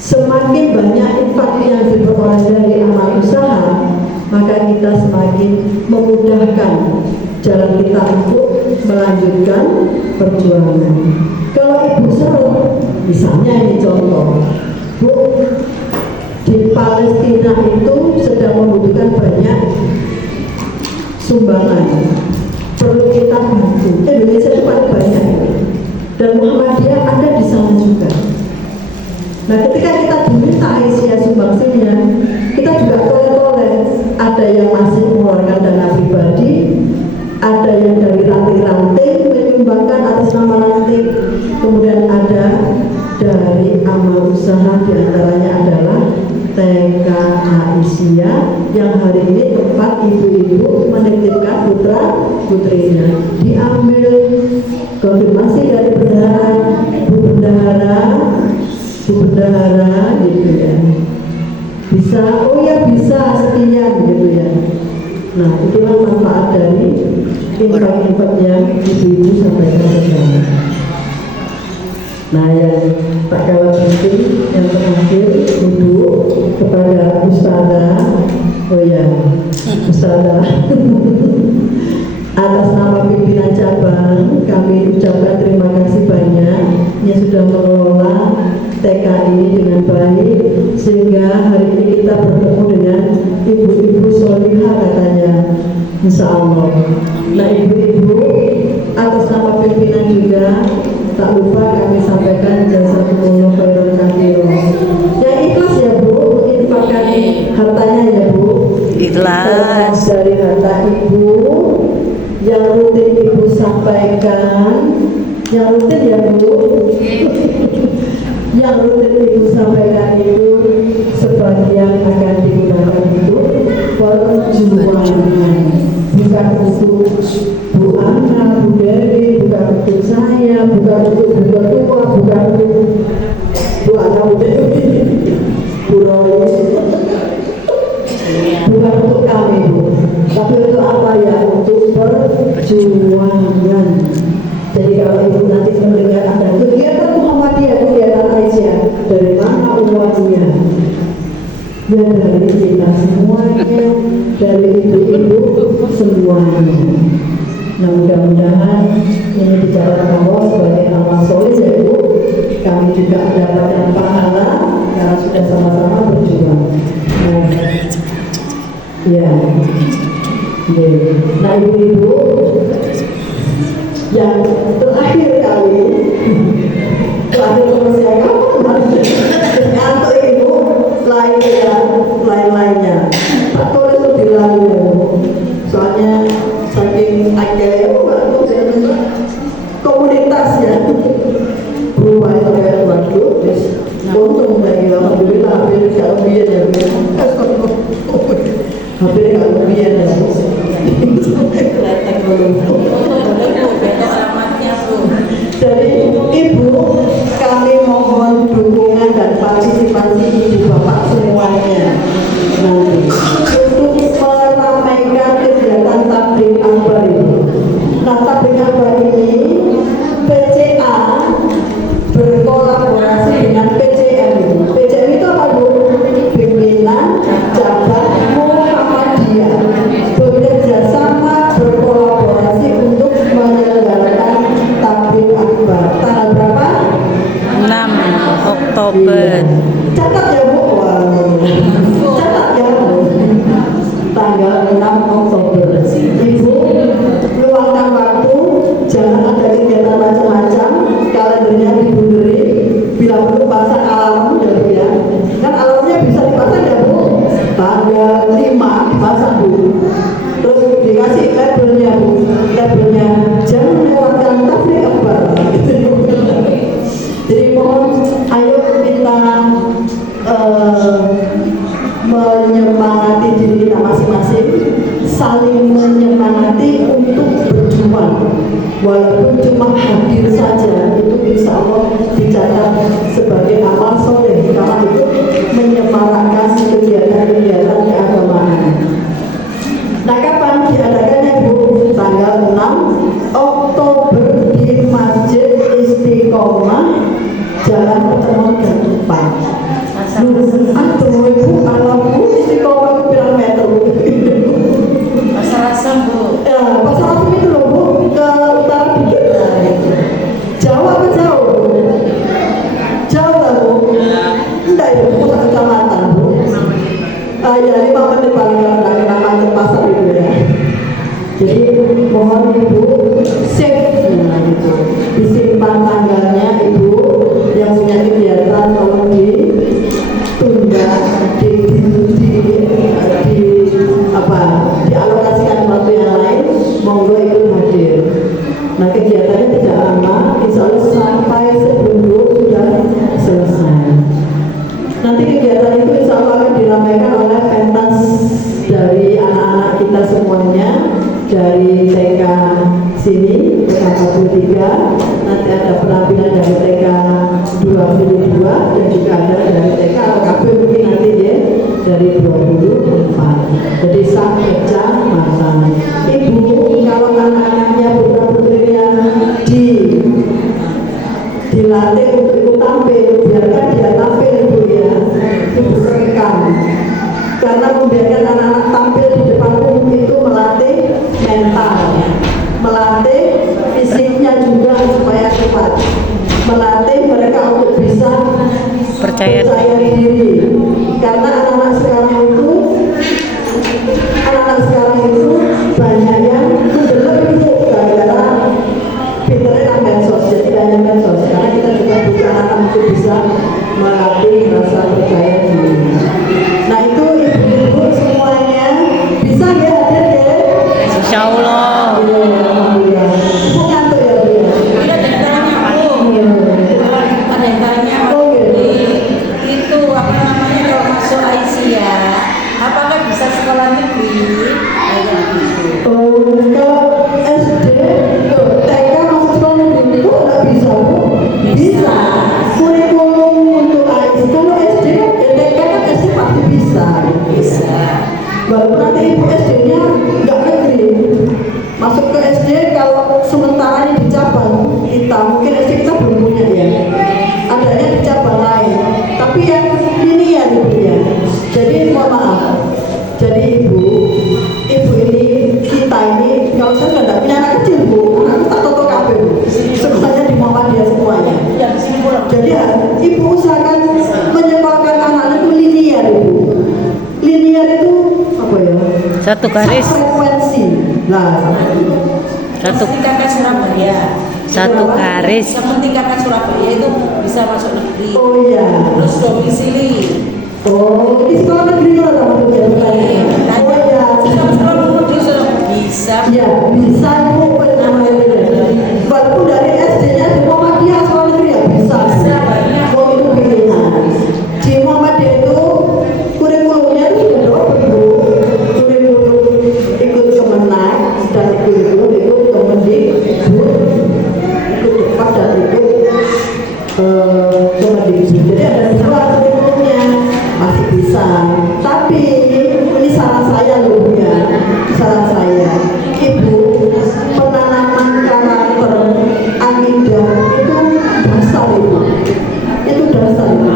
Semakin banyak infak yang diperoleh dari amal usaha, maka kita semakin memudahkan jalan kita untuk melanjutkan perjuangan. Kalau ibu seru, misalnya ini contoh, Bu, di Palestina itu sedang membutuhkan banyak sumbangan, perlu kita bantu. Indonesia itu paling banyak, dan Muhammadiyah ada di sana juga. Nah, ketika kita diminta Aisyah sumbangsinya, kita juga toleh-toleh. Ada yang masih mengeluarkan dana pribadi, ada yang dari ranting-ranting menyumbangkan atas nama ranting, kemudian ada dari amal usaha, diantaranya adalah TK Aisyah yang hari ini tempat ibu-ibu menitipkan putra putrinya. Diambil konfirmasi dari bendahara, Bu bendahara gitu ya. Bisa, oh ya bisa sekian gitu ya. Nah itulah manfaat dari infak-infak yang ibu-ibu sampaikan tadi. Nah yang tak kalah penting yang terakhir ibu kepada Ustazah, oh ya Ustazah atas nama pimpinan cabang kami ucapkan terima kasih banyak yang sudah mengelola TK ini dengan baik sehingga hari ini kita bertemu dengan ibu-ibu solihah katanya, insya Allah. Nah ibu-ibu atas nama pimpinan juga tak lupa kami sampaikan jazakumullah khairan katsiran. Yang ikhlas ya Bu, menginfakkan hartanya ya Bu. Ikhlas. Dari harta ibu yang rutin ibu sampaikan, yang rutin ya Bu. Yang rutin ibu sampaikan itu sebagian akan digunakan itu perjuangan, bukan untuk Bu Ana, Bu Dewi, bukan untuk saya, bukan untuk Bu Ketua, bukan untuk Bu Ana, Bu Dewi, Bu Roy, bukan untuk kami Bu, tapi untuk apa ya? Untuk perjuangan. Jadi kalau ibu nanti mendengar ada kegiatan Muhammadiyah, kegiatan Aisyah, dari mana uangnya? Ya dari kita semuanya, dari ibu-ibu semuanya. Nah mudah-mudahan ini bicara Allah sebagai amal soleh ya Bu, kami juga mendapatkan pahala karena sudah sama-sama berjuang. Nah, ya, nah ibu-ibu yang terakhir kali terakhir selesai ngantuk ibu lain-lainnya tak tulis lebih lagi ya soalnya saking agak komunitas ya berubah itu kayak waduh untung lagi alhamdulillah hampir gak lebihan ya hampir gak lebihan ya dari ibu kami mohon dukungan dan partisipasi ibu bapak semuanya nanti untuk meramaikan kegiatan tabligh akbar ini. Nah tabligh akbar ini PCA berkolaborasi dengan PCM. PCM itu apa Bu? Pimpinan Cabang Muhammadiyah bekerja sama berkolaborasi untuk menyelenggarakan tabligh akbar tanggal berapa? masing-masing saling menyemangati untuk berjuang. Walaupun cuma hadir saja, itu insya Allah dicatat sebagai amal soleh karena itu menyemarakkan kegiatan-kegiatan keagamaan. Nah, kapan diadakannya Bu? Tanggal 6 Oktober di Masjid Istiqomah Jalan Pertemuan Ketupat. Aduh Ibu, kalau Bu Istiqomah itu berapa meter Bu? Pasar Asam Bu. Ya, Pasar Asam itu loh Bu, ke utara dikit. Jauh apa jauh? Jauh lah Bu. Enggak itu, kota kecamatan Bu. Ya 5 menit paling nggak kena macet pasar itu ya. Jadi mohon Ibu save gitu. Disimpan tanggalnya Ibu yang punya kegiatan tolong ditunda, dialokasikan waktu yang lain, monggo ikut hadir. Nah kegiatannya tidak lama, insya Allah sampai sebelum sudah selesai. Nanti kegiatan itu insya Allah akan diramaikan oleh pentas dari anak-anak kita semuanya, dari TK sini, TK 43, nanti ada penampilan dari TK 22 dan juga ada dari TK LKP mungkin nanti ya dari 24. Jadi sak pecah mata. Ibu kalau anak-anaknya putra-putri yang dilatih untuk ikut tampil, biarkan dia tampil Ibu ya, Ibu rekam. Karena membiarkan anak-anak tampil di depan umum itu melatih mental, melatih fisiknya juga supaya kuat, melatih mereka untuk bisa Percaya diri. Karena anak-anak sekarang itu banyak yang mendelep itu gara-gara pinternya medsos, jadi hanya medsos. Karena kita juga butuh anak-anak untuk bisa melatih rasa percaya diri. Nah itu ibu-ibu semuanya bisa ya hadir ya? Insya Allah. Alhamdulillah. Ibu ngantuk ya Bu ya? Iya, ada yang tanya Bu. Ada yang tanya itu apa namanya kalau masuk Aisyah, apakah bisa sekolah negeri? Kayak gitu. Oh, kalau SD, TK masuk sekolah negeri itu nggak bisa Bu? Bisa. Kurikulum untuk AIS, kalau SD kan TK kan SD pasti bisa. Bisa. Baru nanti ibu SD-nya nggak negeri. Masuk ke SD kalau sementara ini di cabang kita, mungkin SD kita belum punya ya. Adanya di cabang lain. Tapi yang linear Ibu ya. Jadi mohon maaf. Jadi ibu ini kita ini kalau saya sudah tidak punya anak kecil Bu, anakku tak toto kabeh Bu. Sekolahnya di Muhammadiyah semuanya. Ya, di sini pulang. Jadi ya, ibu usahakan menyekolahkan anaknya itu linear Ibu. Linear itu apa ya? Satu garis. Frekuensi. Nah, Satu kakak Surabaya. satu garis. Yang penting kakak Surabaya itu bisa masuk negeri. oh iya. Terus domisili. Oh, di sekolah negeri kalau sama tujuan Iya. Oh iya. Bisa sekolah negeri sudah bisa. Ya, bisa Bu, walaupun dari SD-nya di Muhammadiyah sekolah negeri ya bisa. Oh itu pilihan. Di Muhammadiyah itu kurikulumnya itu sudah double Bu. Kurikulum ikut Kemenang dan kurikulum ikut Kemendikbud, ikut Depak dan ikut Kemendikbud. Jadi ada dua kurikulumnya, masih bisa. Tapi ini saran saya loh ya, saran saya. Ibu, penanaman karakter akidah itu dasar Ibu. Itu dasar Ibu.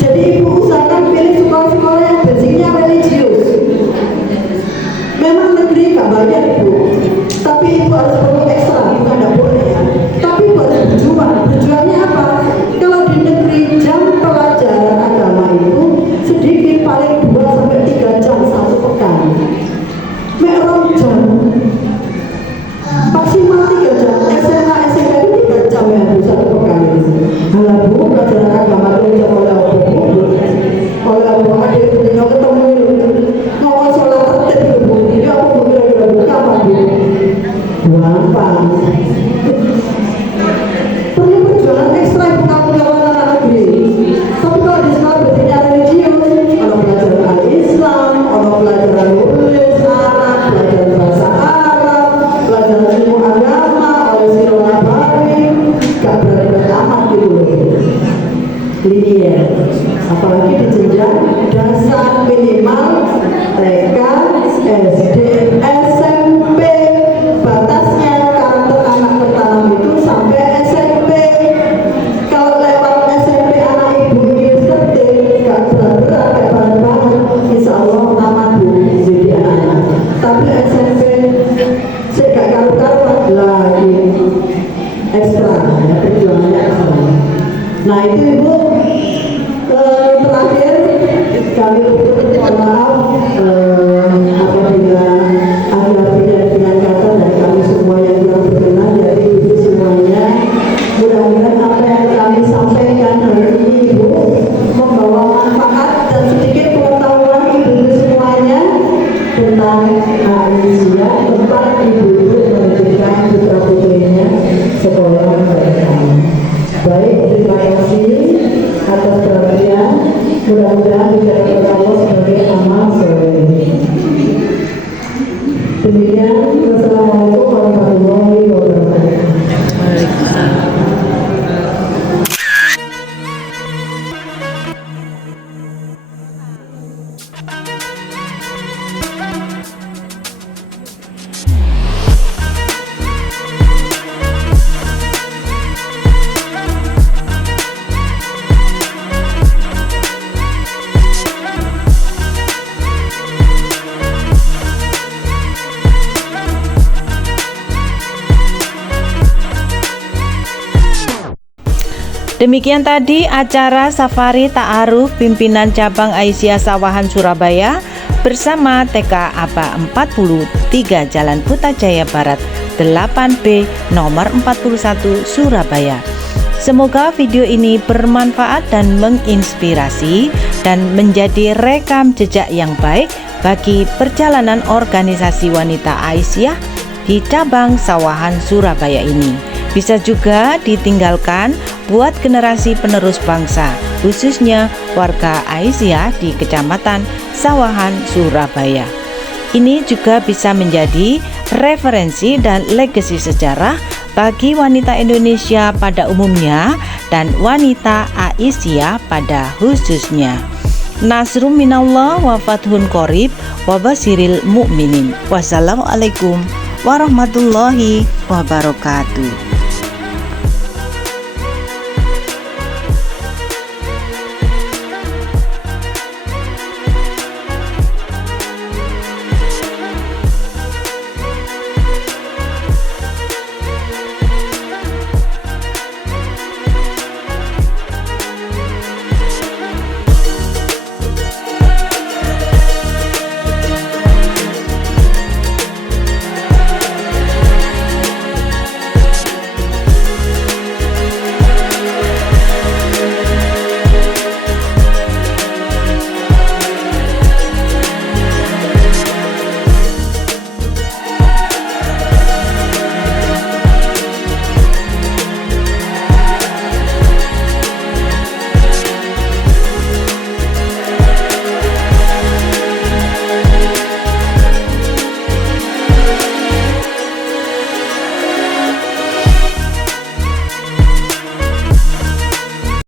Jadi Ibu usahakan pilih sekolah-sekolah yang basicnya religius. Memang negeri nggak banyak Ibu, tapi Ibu harus perlu ekstra, bukan nggak boleh ya. Tapi Ibu harus berjuang. Berjuangnya apa? Kalau di negeri jam pelajaran agama itu sedikit, paling 2 Aisyah, tempat ibu-ibu menitipkan putra putrinya sekolah bersama. Baik, terima kasih atas perhatian. Mudah-mudahan dicatat Allah sebagai amal soleh. Demikian, wassalamualaikum warahmatullahi wabarakatuh. Waalaikumsalam. Demikian tadi acara Safari Ta'aruf pimpinan cabang Aisyah Sawahan Surabaya bersama TK ABA 43 Jalan Putrajaya Barat 8B nomor 41 Surabaya. Semoga video ini bermanfaat dan menginspirasi dan menjadi rekam jejak yang baik bagi perjalanan organisasi wanita Aisyah di cabang Sawahan Surabaya ini. Bisa juga ditinggalkan buat generasi penerus bangsa, khususnya warga Aisyah di Kecamatan Sawahan, Surabaya. Ini juga bisa menjadi referensi dan legasi sejarah bagi wanita Indonesia pada umumnya dan wanita Aisyah pada khususnya. Nasrum minallah wa fathun qorib wa basiril mu'minin. Wassalamualaikum warahmatullahi wabarakatuh.